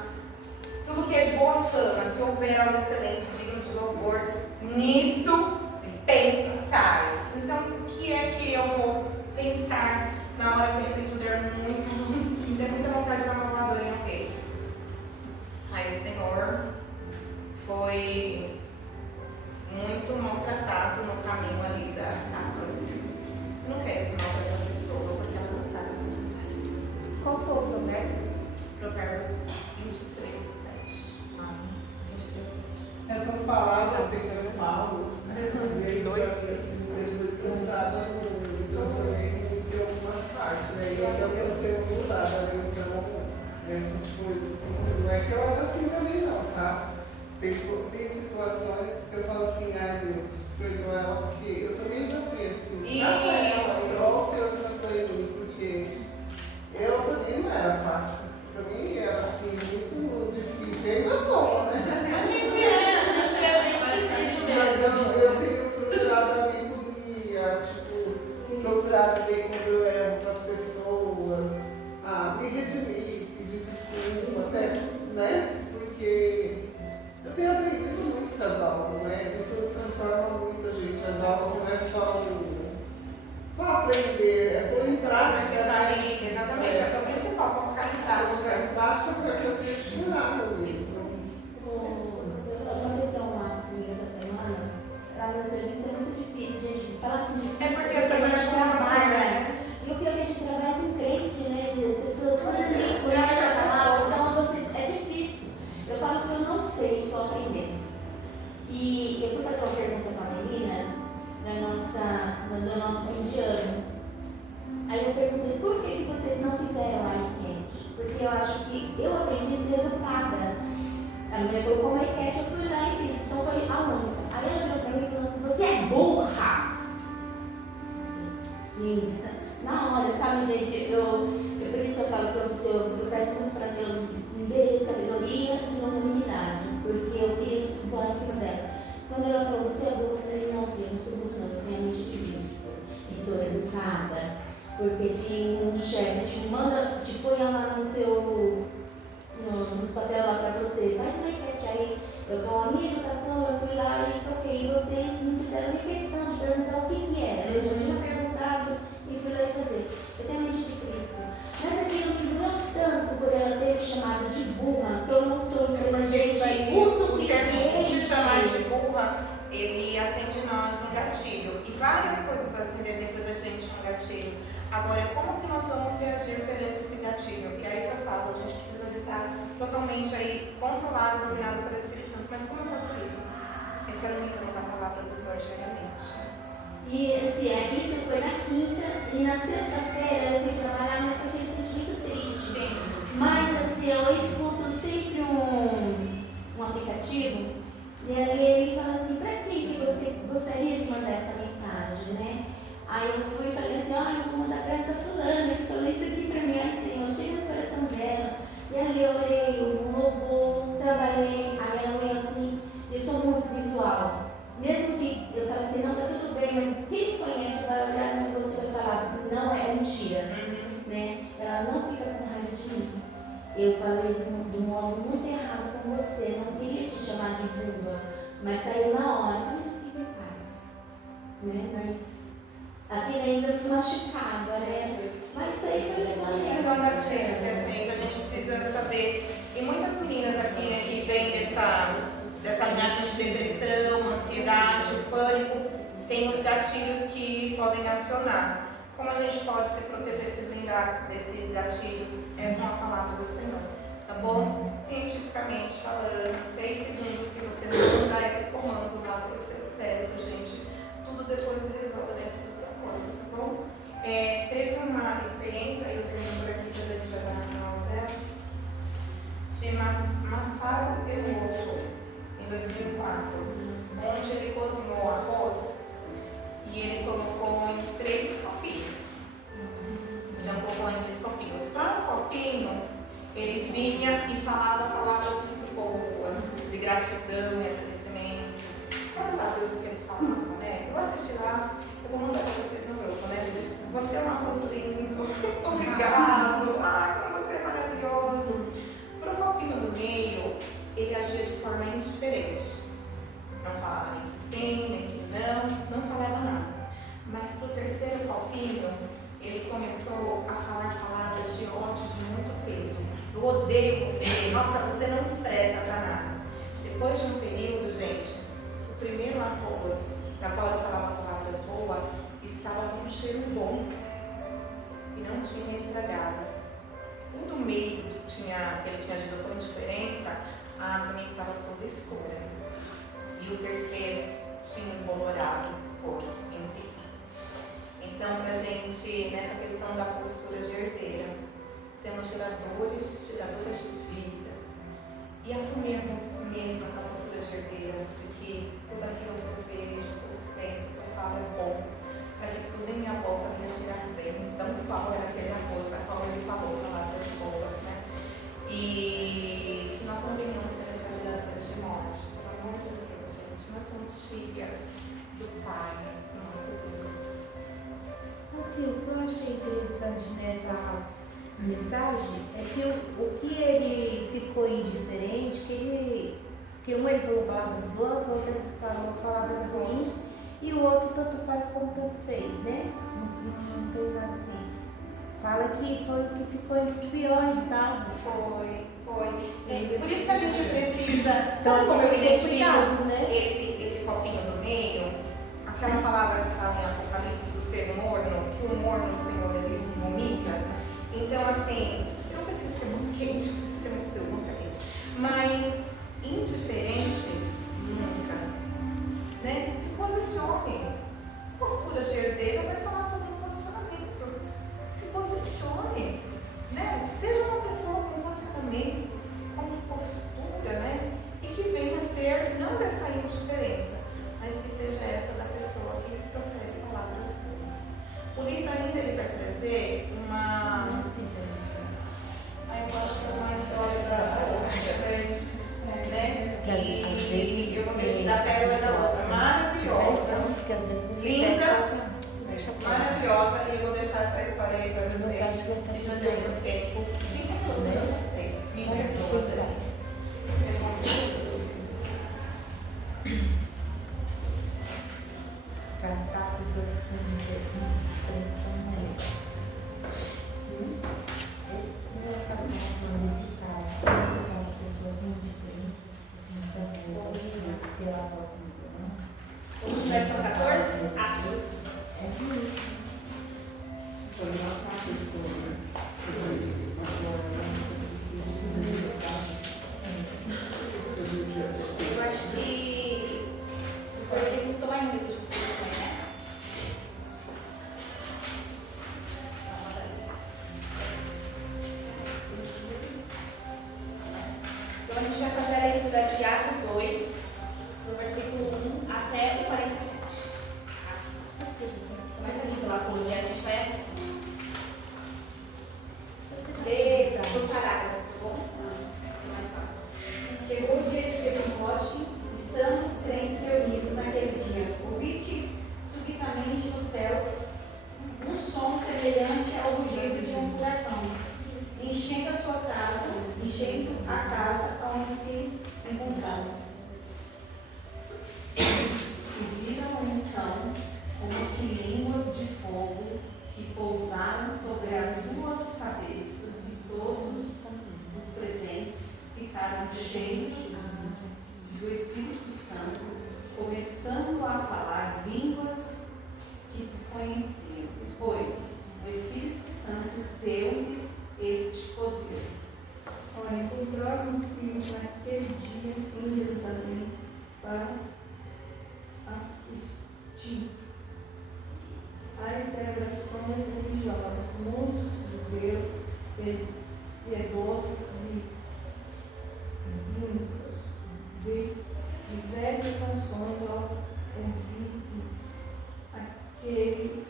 tudo que é de boa fama, se houver algo excelente, digno de louvor, nisto pensais. Então, o que é que eu vou pensar na hora que de repente eu der muita vontade de dar uma voadora em alguém? Aí o Senhor foi muito maltratado no caminho ali da cruz. Eu não quero esse mal para essa pessoa, porque ela não sabe o que ela faz. Qual foi o Provérbios? Provérbios 23, 7. 23, 7. Essas palavras tem que Paulo, e aí depois mudadas no transformei em algumas partes, né? E eu quero ser mudada, né? Então, essas coisas assim, não é que eu era assim também não, tá? Tem situações que eu falo assim, ai Deus, perdoa ela, porque eu também já fui assim, não é ela, igual o Senhor já foi em mim, porque eu também não era fácil, também era assim, muito difícil, eu ainda sou, né? A gente é bem esquisito mesmo. Eu tenho procurado a mentoria, tipo, procurado ver como eu erro com as pessoas, me redimir, pedir desculpa, até, né? Porque eu tenho aprendido muito com as aulas, né? Isso transforma muito a gente. As aulas não é só gente, por isso eu falo que eu peço muito para Deus me dê sabedoria e longanimidade, porque eu queria estudar em cima dela. Quando ela falou, você é burra, eu falei, não, filha, eu não sou burra, não, eu tenho a mente de Cristo e sou educada. Porque se um chefe te manda, te põe lá nos papéis lá para você, vai na enquete aí. Com a minha educação, eu fui lá e toquei, e vocês não fizeram nem questão de perguntar o que era. Eu já tinha perguntado e fui lá e fazer. Eu tenho a mente de Cristo. Mas aquilo que doeu tanto por ela ter me chamado de burra, que eu não sou inteligente o suficiente. Te chamar de burra, ele acende em nós um gatilho. E várias coisas vão acender dentro da gente um gatilho. Agora, como que nós vamos reagir perante esse gatilho? E aí que eu falo, a gente precisa estar totalmente aí controlado, dominado pelo Espírito Santo. Mas como eu faço isso? É se alimentando da palavra do Senhor diariamente. E assim, isso foi na quinta e na sexta-feira eu fui trabalhar, mas eu fiquei me sentindo muito triste. Sim. Mas assim, eu escuto sempre um aplicativo e aí ele fala assim, pra que você gostaria de mandar essa mensagem, né? Aí eu fui e falei assim, eu vou mandar pra essa fulana que falou isso aqui pra mim, Senhor, chega no coração dela. E ali eu orei, um louvor, trabalhei, aí ela veio assim, eu sou muito visual. Mesmo que eu falei assim, não, tá tudo bem, mas quem me conhece vai olhar no rosto e vai falar, não, é mentira. Né? Ela não fica com raiva de mim. Eu falei de um modo muito errado com você, não queria te chamar de burra, mas saiu na hora, eu falei, fique em paz. Né? Mas aquele ainda me machucava, né? Mas isso aí foi levando Mas é um gatilho que acende, a gente precisa saber. E muitas meninas aqui que vêm dessa linhagem de depressão, ansiedade, pânico, tem os gatilhos que podem acionar. Como a gente pode se proteger, se blindar desses gatilhos? É com a palavra do Senhor, tá bom? Cientificamente falando, 6 segundos que você não dá esse comando lá para o seu cérebro, gente, tudo depois se resolve dentro do seu corpo, tá bom? Teve uma experiência, eu tenho por aqui para ele jogar na canal dela, de Masaru Emoto, em 2004, onde ele cozinhou arroz e ele colocou em 3 copinhos. Então, colocou em 3 copinhos. Para um copinho, ele vinha e falava palavras muito boas, de gratidão e agradecimento. Sabe lá Deus o que ele falava, né? Eu assisti lá, eu vou mandar para vocês no grupo, né? Você é um arroz lindo, obrigado, como você é maravilhoso. Para o copinho do meio, ele agia de forma indiferente. Não falava nem que sim, nem que não falava nada. Mas para o terceiro copinho, ele começou a falar palavras de ódio, de muito peso. Eu odeio você, nossa, você não presta para nada. Depois de um período, gente, o primeiro arroz, da qual ele falava palavras boas, estava com um cheiro bom e não tinha estragado. O do meio, que ele tinha agido com diferença, a água estava toda escura. E o terceiro tinha embolorado cor inteira. Então, para a gente, nessa questão da postura de herdeira, sermos geradoras de vida e assumirmos mesmo essa postura de herdeira, de que tudo aquilo que eu vejo, que eu penso, que eu falo é bom, para que tudo em minha volta venha chegar bem. Então, qual era aquele arroz da qual ele falou, palavras boas, né? E que nós não venhamos ser essas geradoras de morte, pelo amor de Deus, gente. Nós somos filhas do Pai, nosso Deus. Assim, o que eu achei interessante nessa mensagem é que o que ele ficou indiferente, que um ele falou palavras boas, o outro ele falou palavras ruins, e o outro tanto faz como tanto fez, né? Não fez nada assim. Fala que foi o que ficou em pior estado. Foi. Por isso que a gente precisa. Então, Sabe como eu identifico cuidado, né? esse copinho do meio? Aquela palavra que fala em Apocalipse do ser morno, que o morno, Senhor, ele vomita. Então, assim, eu não preciso ser muito quente, eu preciso ser muito frio, vamos ser quente. Mas, indiferente, nunca. Né? Se posicione. Postura de herdeira vai falar sobre o posicionamento. Se posicione. Né? Seja uma pessoa com posicionamento, com postura, né? E que venha a ser, não dessa indiferença, mas que seja essa da pessoa que profere palavras boas. O livro ainda ele vai trazer uma. Eu acho que é uma história da outra, né? E eu vou deixar da pérola da outra. Maravilhosa. Porque às vezes você Linda. deixa Maravilhosa. E eu vou deixar essa história aí para Você acha vocês. que eu Que já deu muito tempo. 5 minutos eu não sei. Me perdoa. para pessoas com diferença também. Não é para nesse caso, uma pessoa com diferença racial. Vamos verso 14? Atos. Eu acho que os versículos estão aí no livro de vocês também, né? Então a gente vai fazer a leitura de Atos 2, do versículo 1 até o 47. Começa aqui pela coluna, a gente vai assim. Lê por parágrafo, tá bom? É mais fácil. Chegou o dia de Pentecoste, estando os crentes reunidos naquele dia. Ouviste subitamente nos céus um som semelhante ao rugido de um furacão, enchendo a sua casa, enchendo a casa onde se encontravam. E viram então como que línguas de fogo que pousaram sobre as suas cabeças, e todos os presentes ficaram cheios do Espírito Santo, começando a falar línguas que desconheciam, pois o Espírito Santo deu-lhes este poder. Ora, encontraram-se naquele dia em Jerusalém para assistir às celebrações religiosas. Muitos judeus piedosos e vindos de diversas nações ao ouvir-se aquele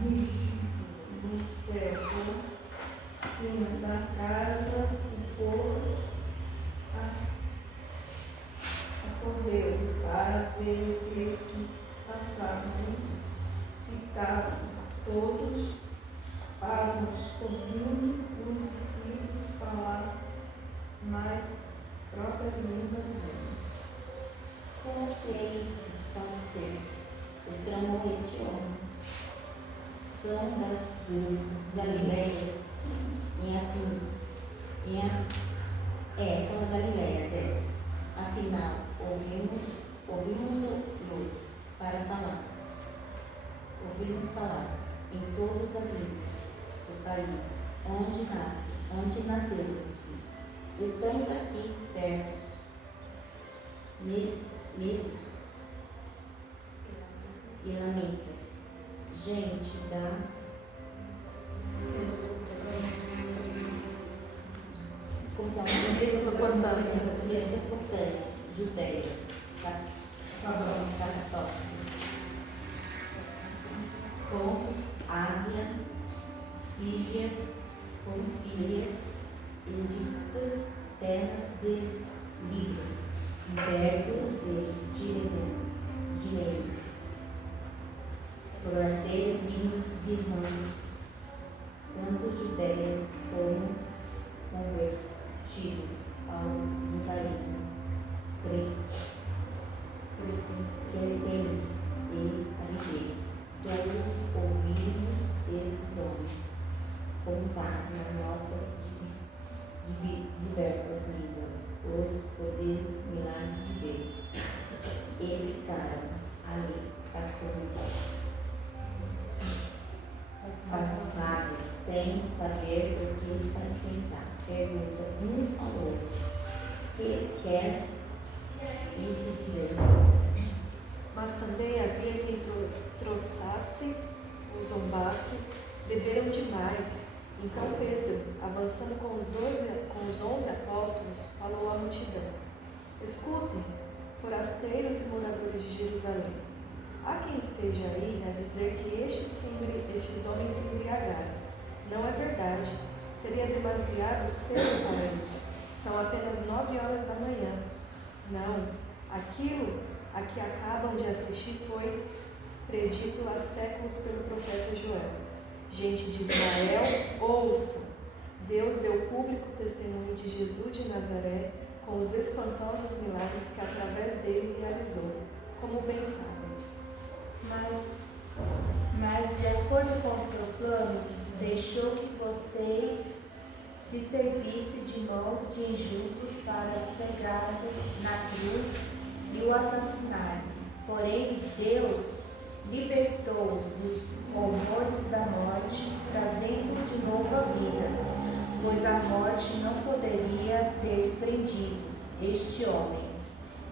rugido do céu cima da casa, o povo acorreu para ver o que se passava. Ficaram todos pasmos, ouvindo os discípulos falar nas próprias línguas deles. Como que é isso pode ser? Exclamou este homem. São das Galileias são das Galileias, Afinal, ouvimos-los para falar. Ouvimos falar em todas as línguas do país onde nascemos. Estamos aqui perto, medos e lamentos. Gente da Mesopotâmia, Judéia, Capadócia, Pontos, Ásia, Frígia, Panfílias, Egito, terras de Líbias, inverno de Gileade, forasteiros vindos de irmãos, tanto judeias como convertidos ao judaísmo, cretenses e arideus. Todos ouvimos esses homens contar nas nossas diversas línguas os poderes milagres de Deus. E ficaram ali passados, sem saber o que pensar. Pergunta uns ao outro: que quer isso dizer? Mas também havia quem trouxasse ou zombasse, beberam demais. Então Pedro, avançando com os 11 apóstolos, falou à multidão: Escutem, forasteiros e moradores de Jerusalém. Há quem esteja aí a dizer que estes homens se embriagaram. Não é verdade. Seria demasiado cedo para eles. São apenas 9 horas da manhã. Não. Aquilo a que acabam de assistir foi predito há séculos pelo profeta Joel. Gente de Israel, ouça! Deus deu público testemunho de Jesus de Nazaré com os espantosos milagres que através dele realizou, como bem sabem. Mas de acordo com o seu plano, deixou que vocês se servissem de mãos de injustos para pegar-lhe na cruz e o assassinarem. Porém, Deus libertou-os dos horrores da morte, trazendo de novo a vida, pois a morte não poderia ter prendido este homem.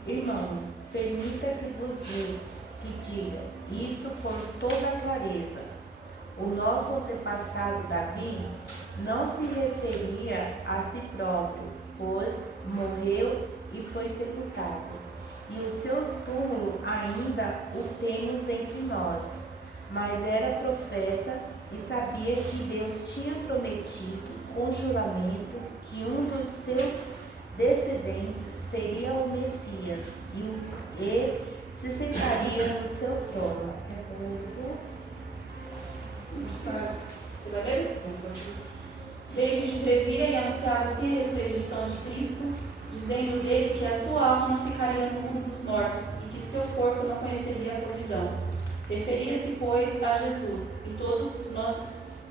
Irmãos, permita que diga isto com toda clareza. O nosso antepassado Davi não se referia a si próprio, pois morreu e foi sepultado. E o seu túmulo ainda o temos entre nós. Mas era profeta e sabia que Deus tinha prometido com juramento que um dos seus descendentes seria o Messias e se sentaria no seu trono. Você vai ler? Veio de previa e anunciava-se a ressurreição de Cristo, dizendo dele que a sua alma não ficaria no mundo dos mortos e que seu corpo não conheceria a podridão. Referia-se, pois, a Jesus, e todos nós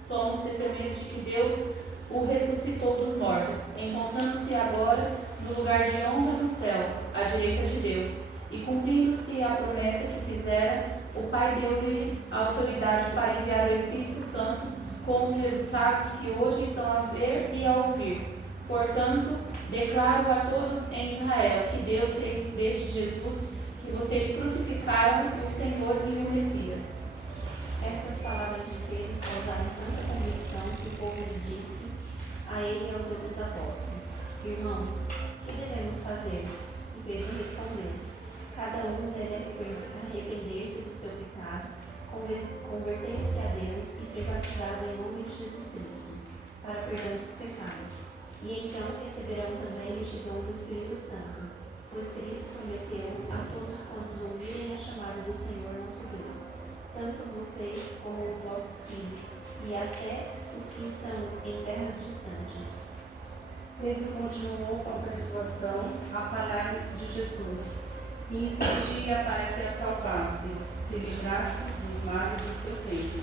somos testemunhas de que Deus o ressuscitou dos mortos, encontrando-se agora no lugar de honra no céu, à direita de Deus, e cumprindo-se a promessa que fizera, o Pai deu-lhe autoridade para enviar o Espírito Santo com os resultados que hoje estão a ver e a ouvir. Portanto, declaro a todos em Israel que Deus fez deste Jesus que vocês crucificaram o Senhor e o Messias. Estas palavras de Pedro causaram tanta convicção que o povo lhe disse a ele e aos outros apóstolos: Irmãos, que devemos fazer? E Pedro respondeu: Cada um deve arrepender-se do seu pecado, converter-se a Deus e ser batizado em nome de Jesus Cristo, para perdão dos pecados. E então receberão também este dom do Espírito Santo, pois Cristo prometeu a todos quantos ouvirem a chamada do Senhor nosso Deus, tanto vocês como os vossos filhos, e até os que estão em terras distantes. Pedro continuou com a persuasão a falar-lhes de Jesus e insistia para que a salvasse, se livrasse dos males do seu tempo.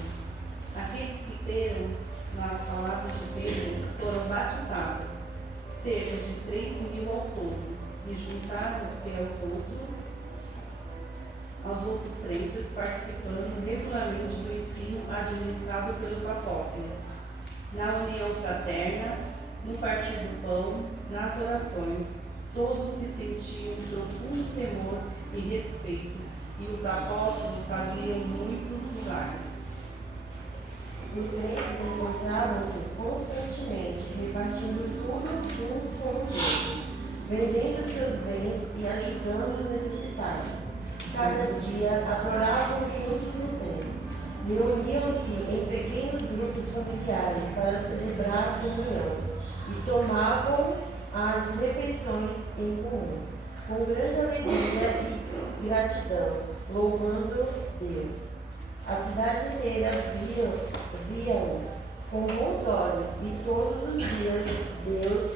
Aqueles que creram nas palavras de Pedro foram batizados, cerca de 3.000 ao todo, e juntaram-se aos outros crentes, participando regularmente do ensino administrado pelos apóstolos, na união fraterna, no partir do pão, nas orações. Todos se sentiam profundo temor e respeito, e os apóstolos faziam muitos milagres. Os crentes encontravam-se constantemente, repartindo tudo juntos com os outros, vendendo seus bens e ajudando os necessitados. Cada dia adoravam juntos no templo, e reuniam-se em pequenos grupos familiares para celebrar a comunhão, e tomavam as refeições em comum, com grande alegria e gratidão, louvando Deus. A cidade inteira via-os com bons olhos, e todos os dias Deus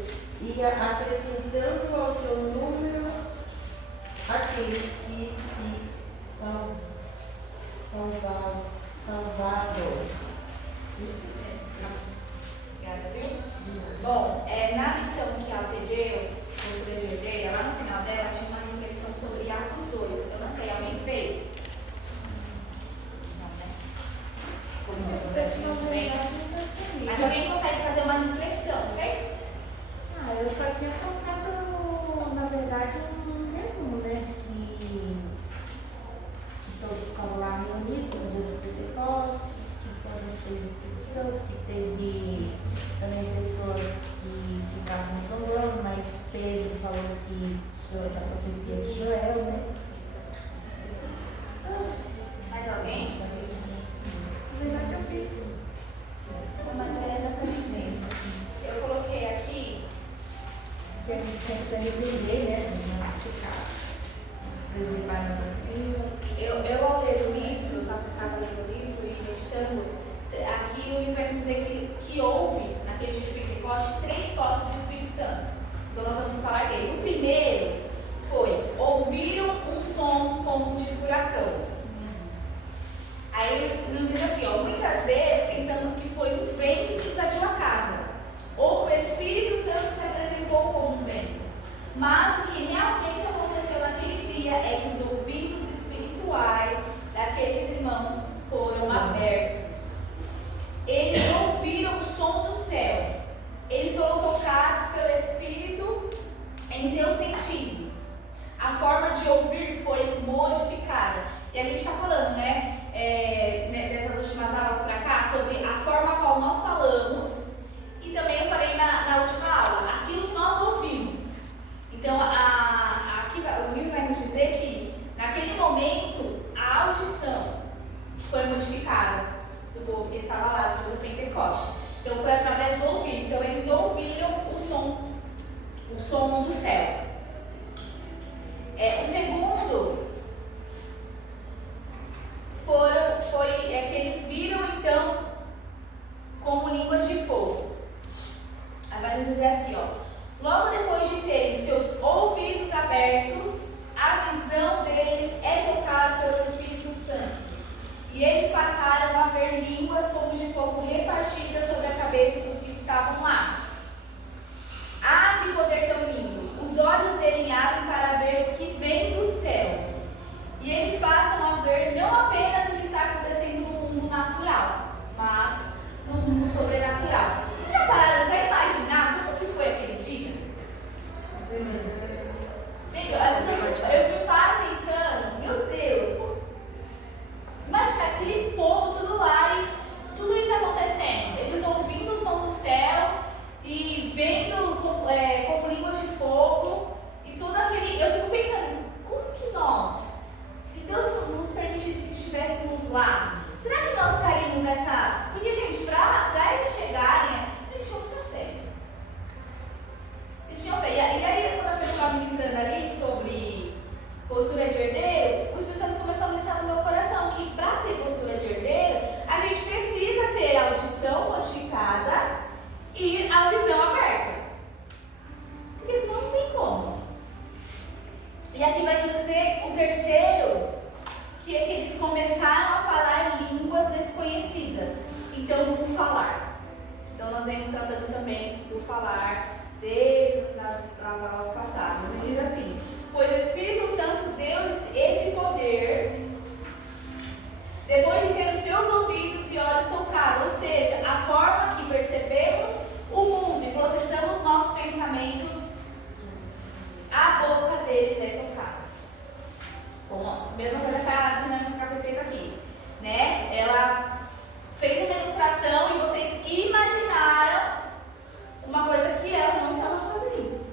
ia acrescentando ao seu número aqueles que se salvavam. Obrigada, viu? Bom, na lição que a Alfê deu, no professor dela, lá no final dela, tinha uma reflexão sobre Atos 2. Eu não sei, alguém fez? Não, né? Mas alguém consegue fazer uma reflexão, você fez? Eu só tinha colocado, na verdade, um resumo, né? De que todos estavam lá reunidos no dia do Pentecostes, que foram cheios do Espírito Santo, que teve também pessoas que ficavam zoando, mas Pedro falou que da profecia de Joel, né? Mais alguém? Na verdade, eu fiz. Mas é exatamente isso. Eu coloquei aqui. Porque a gente tem que se arrepender, né? Não esticar. Preservar na doutrina. Eu ao ler o livro, eu estava em casa lendo o livro e meditando, aqui o livro vai dizer que houve, naquele dia de Pentecoste, 3 toques do Espírito Santo. Então nós vamos falar dele. O primeiro foi, ouviram um som como de furacão. Aí nos diz assim, ó, muitas vezes pensamos que foi um vento que invadiu a casa, ou que o Espírito Santo se apresentou como um vento. Mas o que realmente aconteceu naquele dia é que os ouvidos espirituais daqueles irmãos foram abertos. Eles ouviram o som do céu. Eles foram tocados pelo Espírito em seus sentidos. A forma de ouvir foi modificada. E a gente está falando, nessas últimas aulas para cá, sobre a forma qual nós falamos. E também eu falei na última aula, aquilo que nós ouvimos. Então, aqui o livro vai nos dizer que, naquele momento, a audição foi modificada do povo que estava lá no Pentecoste. Então, foi através do ouvido. Então, eles ouviram o som do céu. O segundo foi que eles viram, então, como línguas de fogo. Aí vai nos dizer aqui, ó. Logo depois de terem seus ouvidos abertos, a visão deles é tocada pelo Espírito Santo. E eles passaram a ver línguas como de fogo repartidas sobre a cabeça dos que estavam lá. Ah, que poder tão lindo! Os olhos dele abrem para ver o que vem do céu. E eles passam a ver não apenas o que está acontecendo no mundo natural, mas no mundo sobrenatural. Vocês já pararam para imaginar como que foi aquele dia? Gente, às vezes eu me paro pensando, meu Deus, imagina aquele povo tudo lá e tudo isso acontecendo. Eles ouvindo o som do céu e vendo como línguas de fogo e tudo aquele. Eu fico pensando, como que nós, se Deus nos permitisse que estivéssemos lá, será que nós estaríamos nessa. Porque, gente, para eles chegarem, eles tinham muita fé. Eles tinham fé. E aí, quando eu estava ministrando ali sobre postura de herdeiro, o Espírito Santo começou a ministrar no meu coração que para ter postura de herdeiro, a gente precisa ter a audição modificada e a visão aberta. Porque senão não tem como. E aqui vai nos dizer o terceiro, que é que eles começaram a falar línguas desconhecidas. Então, o falar. Então, nós vemos tratando também do falar desde as aulas passadas. Ele diz assim, pois o Espírito Santo deu esse poder depois de ter os seus ouvidos e olhos tocados, ou seja, a forma que percebemos o mundo e processamos nossos pensamentos, a boca deles é tocada. Como a mesma coisa que a dinâmica que a fez aqui, né? Ela fez uma ilustração e vocês imaginaram uma coisa que ela não estava fazendo.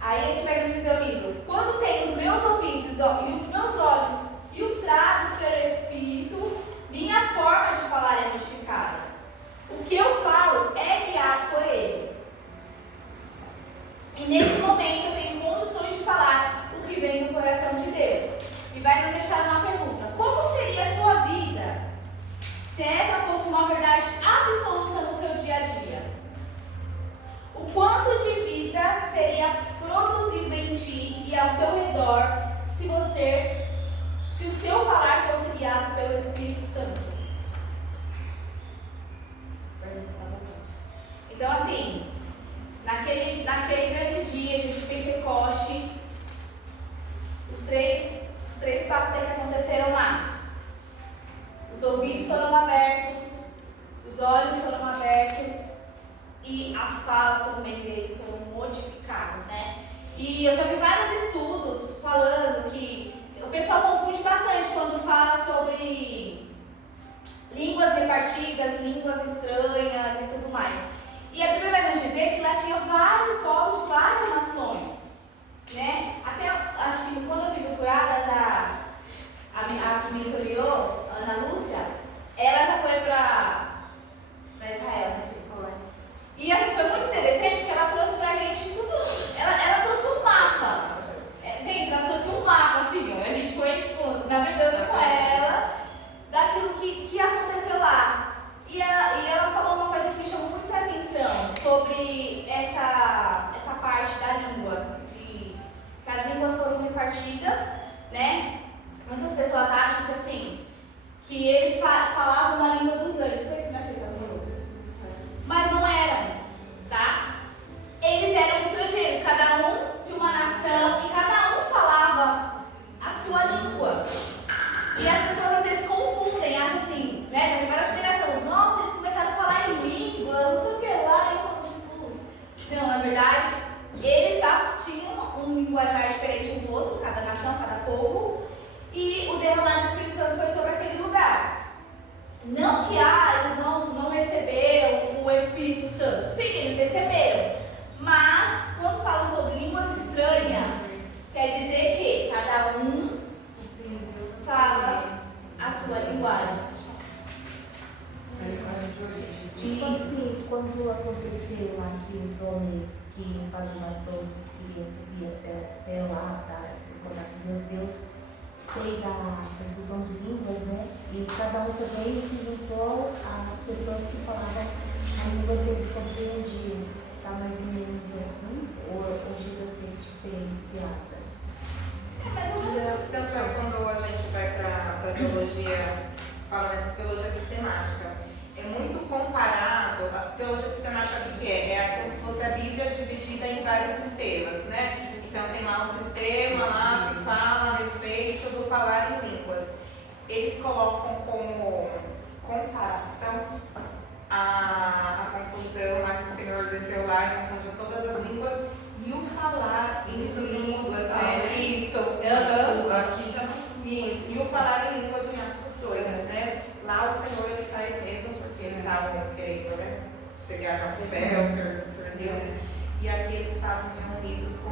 Aí é que vai nos dizer o livro. Quando tenho os meus ouvidos e os meus olhos filtrados pelo Espírito, minha forma de falar é modificada. O que eu falo é guiado por Ele. E nesse momento eu tenho condições de falar o que vem do coração de Deus. E vai nos deixar uma pergunta. Como seria a sua vida se essa fosse uma verdade absoluta no seu dia a dia? O quanto de vida seria produzido em ti e ao seu redor se o seu falar fosse guiado pelo Espírito Santo? Então, assim, naquele grande dia de Pentecoste, os três passeios que aconteceram lá, os ouvidos foram abertos, os olhos foram abertos e a fala também deles foram modificadas, né? E eu já vi vários estudos falando que o pessoal confunde bastante quando fala sobre línguas repartidas, línguas estranhas e tudo mais. E a Bíblia vai nos dizer que lá tinha vários povos de várias nações, né? Até, acho que quando eu fiz o Curadas, linguajar diferente um do outro, cada nação, cada povo, e o derramar do Espírito Santo foi sobre aquele lugar. Não que eles não receberam o Espírito Santo. Sim, eles receberam. Mas, quando falam sobre línguas estranhas, quer dizer que cada um fala a sua linguagem. Tipo assim, quando aconteceu lá que os homens que o padre matou queriam subir até o céu lá, encontrar com Deus fez a profusão de línguas, né? E cada um também se juntou às pessoas que falavam a língua que eles compreendiam. Tá mais ou menos assim? Ou chega a ser diferenciada? Tanto é quando a gente vai para a teologia, fala nessa teologia sistemática, é muito comparado. A teologia sistemática, o que é? É como se fosse a Bíblia dividida em vários sistemas, né? Então tem lá um sistema lá que fala a respeito do falar em línguas. Eles colocam como comparação a confusão lá que o Senhor desceu lá e confundiu todas as línguas e o falar em línguas, né? Isso. Aqui já não. Isso. E o falar em línguas em Atos 2, né? Lá o Senhor ele faz mesmo porque eles estavam querendo, né? Chegar ao céu, ser Deus. E aqui eles estavam reunidos com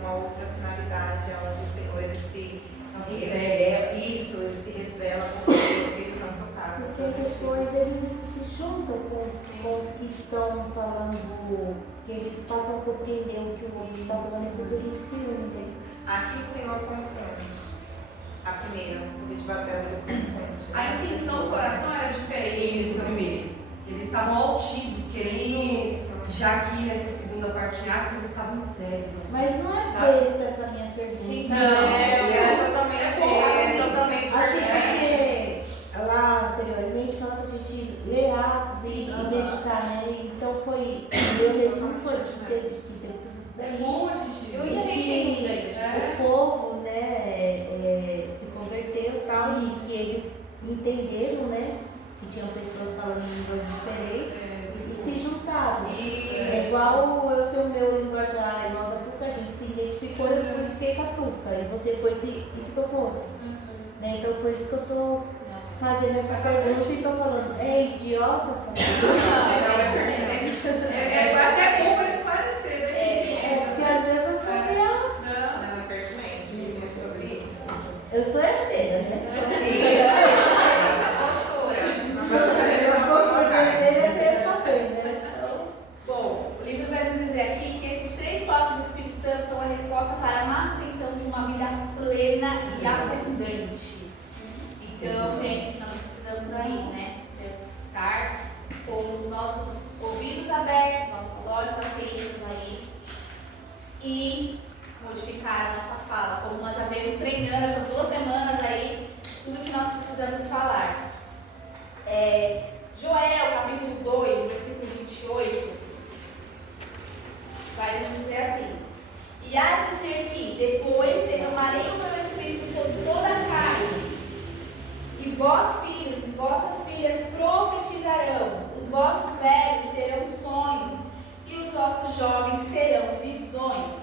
uma outra finalidade, onde o Senhor ele se revela, ele se revela com Deus e eles são tocados. Porque depois eles se juntam com os que estão falando, que eles passam a compreender o que o outro está falando, depois eles se unem. Aqui o Senhor confunde. A primeira, o de Babel, ele confunde. A intenção do coração era diferente do primeiro. Eles estavam altivos, querendo. Isso. Já aqui nessa segunda parte de Atos, eles estavam entregues. Mas não é besta essa minha pergunta. É totalmente pertinente. Porque lá anteriormente falava pra gente ler Atos e meditar, né? Então foi, eu mesmo foi que teve tudo isso daí. Eu ainda entendi. O povo, né, se converteu e tal, e que eles entenderam, né, que tinham pessoas falando línguas diferentes. E se juntaram. É igual eu tenho o meu linguajar, igual da Tuca, a gente se identificou, eu fiquei com a Tuca, e você foi e ficou com outra. Né? Então por isso que eu estou fazendo essa pergunta e estou falando, é idiota? É até bom para esclarecer, né? Porque às vezes eu sou meio... Não, é pertinente, é sobre isso. Eu sou herdeira, né? Bom, o livro vai nos dizer aqui que esses 3 toques do Espírito Santo são a resposta para a manutenção de uma vida plena e abundante. Então, gente, nós precisamos aí, né, estar com os nossos ouvidos abertos, nossos olhos atentos aí e modificar a nossa fala, como nós já vemos treinando essas 2 semanas aí, tudo que nós precisamos falar. Joel, capítulo 2, versículo 28, vai nos dizer assim: e há de ser que depois derramarei o meu espírito sobre toda a carne, e vós filhos e vossas filhas profetizarão, os vossos velhos terão sonhos, e os vossos jovens terão visões.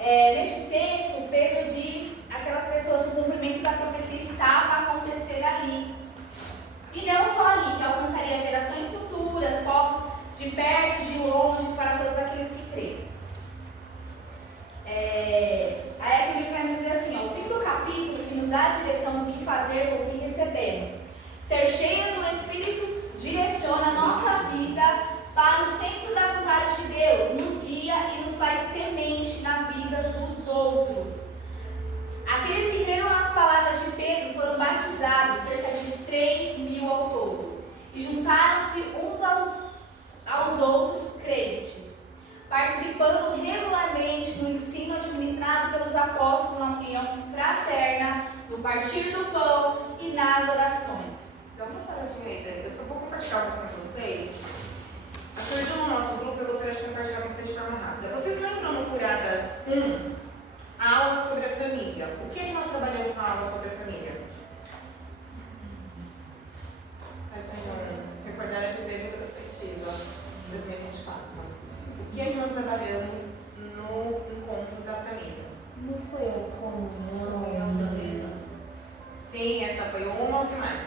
Neste texto, Pedro diz aquelas pessoas que o cumprimento da profecia estava a acontecer ali. E não só ali, que alcançaria gerações futuras, povos de perto, de longe, para todos aqueles que creem. Aí o livro vai nos dizer assim, o fim do capítulo que nos dá a direção do que fazer ou o que recebemos. Ser cheio do Espírito direciona a nossa vida para o centro da vontade de Deus, nos guia e nos faz semente na vida dos outros. Aqueles que creram nas palavras de Pedro foram batizados, cerca de 3.000 ao todo, e juntaram-se uns aos outros crentes, participando regularmente no ensino administrado pelos apóstolos na união fraterna, no partir do pão e nas orações. Então, vou falar de eu só vou compartilhar algo com vocês. Surgiu no nosso grupo, eu gostaria de compartilhar com vocês de forma rápida. Vocês lembram no Curadas 1? A aula sobre a família. O que nós trabalhamos na aula sobre a família? Recordar a viver em perspectiva 2024. O que nós trabalhamos no no encontro da família. Não foi a comunhão da mesa. Sim, essa foi uma. O que mais?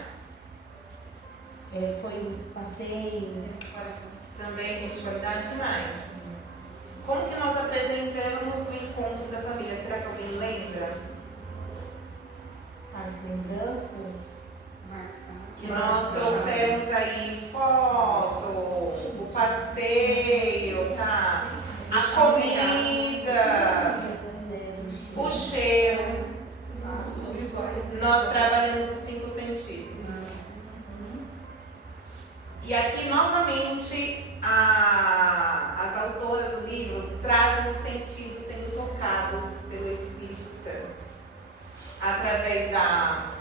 Foi os passeios. Também sexualidade. O que mais? Como que nós apresentamos o encontro da família? Será que alguém lembra? As lembranças. Que nós trouxemos aí foto, o passeio, tá? A comida, o cheiro. Nós trabalhamos os 5 sentidos. E aqui novamente as autoras do livro trazem os sentidos sendo tocados pelo Espírito Santo. Através da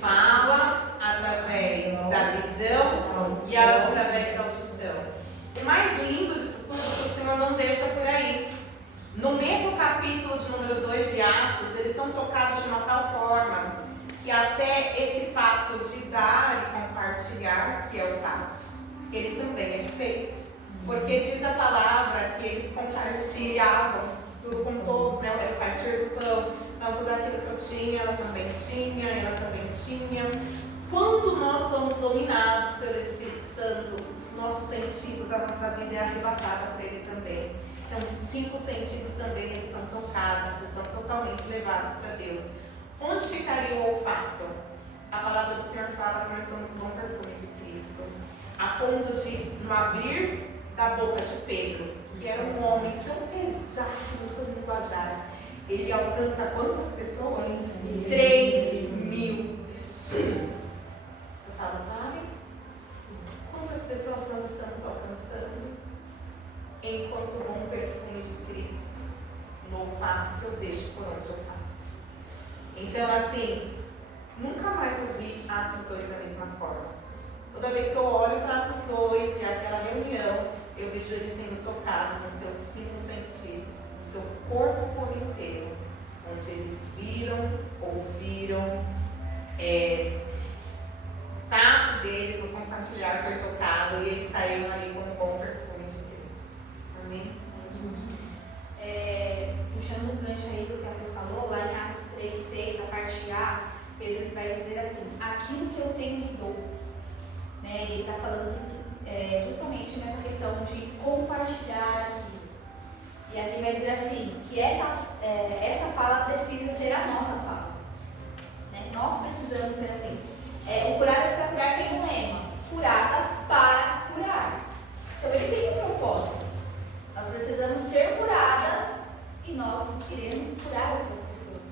fala, através da visão e através da audição. O mais lindo disso tudo é que o Senhor não deixa por aí. No mesmo capítulo de número 2 de Atos, eles são tocados de uma tal forma que até esse fato de dar e compartilhar, que é o tato, ele também é feito. Porque diz a palavra que eles compartilhavam tudo com todos, né? Era o partir do pão. Então, tudo aquilo que eu tinha, ela também tinha. Quando nós somos dominados pelo Espírito Santo, os nossos sentidos, a nossa vida é arrebatada por Ele também. Então, os 5 sentidos também, eles são tocados, eles são totalmente levados para Deus. Onde ficaria o olfato? A palavra do Senhor fala que nós somos bom perfume de Cristo. A ponto de, no abrir da boca de Pedro, que era um homem tão pesado no seu linguajar, ele alcança quantas pessoas? 3.000 pessoas. Eu falo, Pai, quantas pessoas nós estamos alcançando enquanto bom perfume de Cristo, no olfato que eu deixo por onde eu passo? Então, assim, nunca mais eu vi Atos 2 da mesma forma. Toda vez que eu olho para Atos 2 e aquela reunião, eu vejo eles sendo tocados nos seus 5 sentidos, no seu corpo por inteiro, onde eles viram, ouviram, tato deles, o compartilhar foi tocado e eles saíram ali com um bom perfume de Cristo. Amém? Puxando um gancho aí do que a Fê falou, lá em Atos 3:6, a parte A, Pedro vai dizer assim: aquilo que eu tenho lhe dou. Né? Ele está falando assim, justamente nessa questão de compartilhar aquilo. E aqui vai dizer assim, que essa fala precisa ser a nossa fala. Né? Nós precisamos ser assim. O Curadas para Curar tem um lema: curadas para curar. Então ele tem um propósito. Nós precisamos ser curadas e nós queremos curar outras pessoas.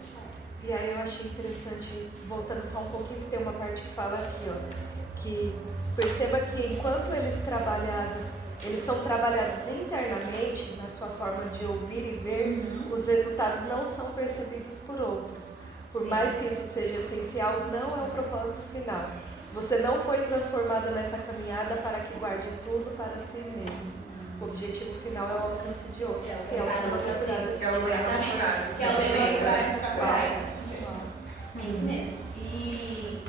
E aí eu achei interessante, voltando só um pouquinho, tem uma parte que fala aqui, que perceba que enquanto eles são trabalhados internamente, na sua forma de ouvir e ver, os resultados não são percebidos por outros. Por mais que isso seja essencial, não é o propósito final. Você não foi transformada nessa caminhada para que guarde tudo para si mesmo. O objetivo final é o alcance de outros, que é o lema das curadas. Que é o lema das curadas. Que é o lema das curadas. É isso mesmo. E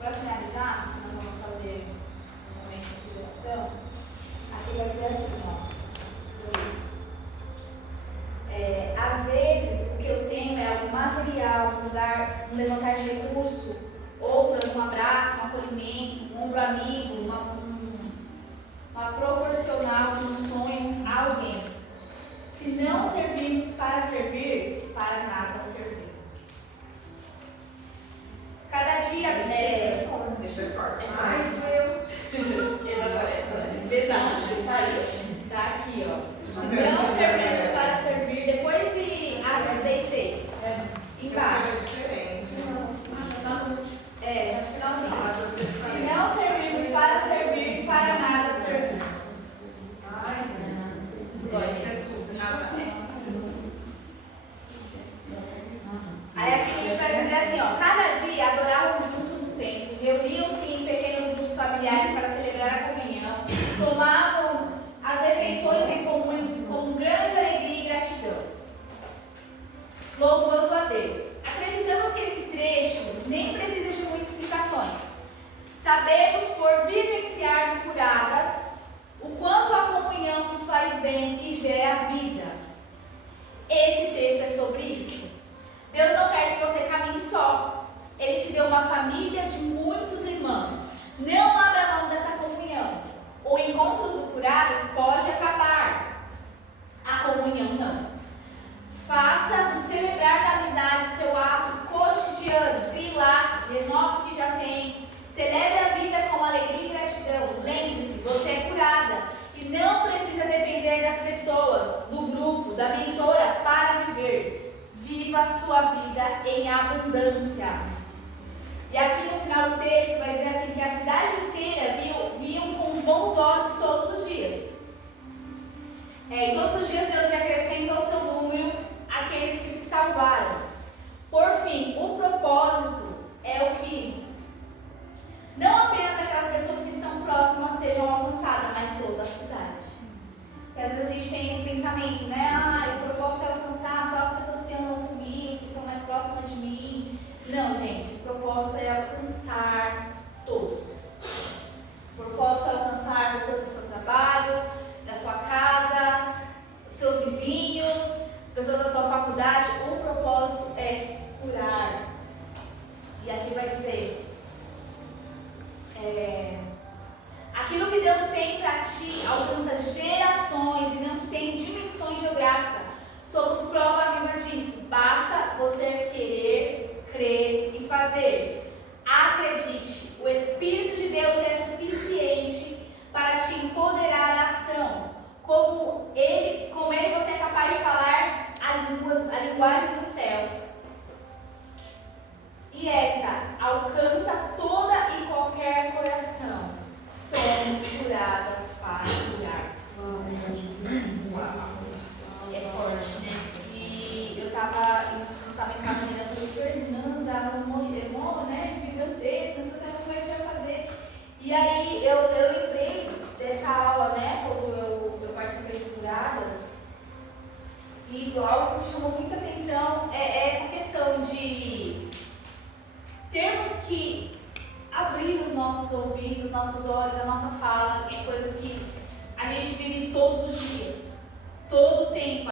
para finalizar, nós vamos fazer um momento de oração. Aqui vai dizer assim, às vezes o que eu tenho é algo material, um lugar, um levantar de recurso, outras um abraço, um acolhimento, um ombro amigo, uma proporcional de um sonho a alguém. Se não servirmos para servir, para nada servimos. Cada dia Isso é forte. mais do eu. Exatamente. Pesado. Está aqui, ó. Se não servirmos para servir, depois de Atos 3:6. Embaixo. É diferente. Finalzinho. Se não servirmos para servir, para nada servimos. Isso é tudo. Nada. Aí aqui o livro vai dizer assim, cada dia adoravam juntos no templo, reuniam-se em pequenos grupos familiares para celebrar a comunhão, tomavam as refeições em comum com grande alegria e gratidão, louvando a Deus. Acreditamos que esse trecho nem precisa de muitas explicações. Sabemos por vivenciar curadas o quanto a comunhão nos faz bem e gera vida. Deus não quer que você caminhe só. Ele te deu uma família de muitos irmãos. Não abra mão dessa comunhão. O Encontros do Curados pode acabar. A comunhão não. Faça do celebrar da amizade seu ato cotidiano. Crie laços, renove o que já tem. Celebre a vida com alegria e gratidão. Lembre-se, você é curada. E não precisa depender das pessoas, do grupo, da mentora para viver. Viva a sua vida em abundância. E aqui no final do texto vai dizer assim, que a cidade inteira viam com os bons olhos todos os dias. E todos os dias Deus ia acrescentando ao seu número aqueles que se salvaram. Por fim, o propósito é o que não apenas aquelas pessoas que estão próximas sejam alcançadas, mas toda a cidade. Porque às vezes a gente tem esse pensamento, né? O propósito é alcançar só as pessoas que andam comigo, que estão mais próximas de mim. Não, gente, o propósito é alcançar todos. O propósito é alcançar pessoas do seu trabalho, da sua casa, seus vizinhos, pessoas da sua faculdade. O propósito é curar. E aqui vai dizer, aquilo que Deus tem para ti alcança gerações e não tem dimensões geográficas. Somos prova viva disso. Basta você querer, crer e fazer. Acredite, o Espírito de Deus é suficiente para te empoderar à ação. Com ele você é capaz de falar a linguagem do céu. E esta alcança toda e qualquer coração. Somos curadas para curar. É forte, né? E eu estava em casa dele, eu falei, Fernanda, né? Gigantesca, não sei como é que a gente vai fazer. E aí eu lembrei dessa aula, né? Quando eu participei de Curadas. E algo que me chamou muita atenção é essa questão de termos que abrir os nossos ouvidos, nossos olhos, a nossa fala, em coisas que a gente vive todos os dias, todo o tempo.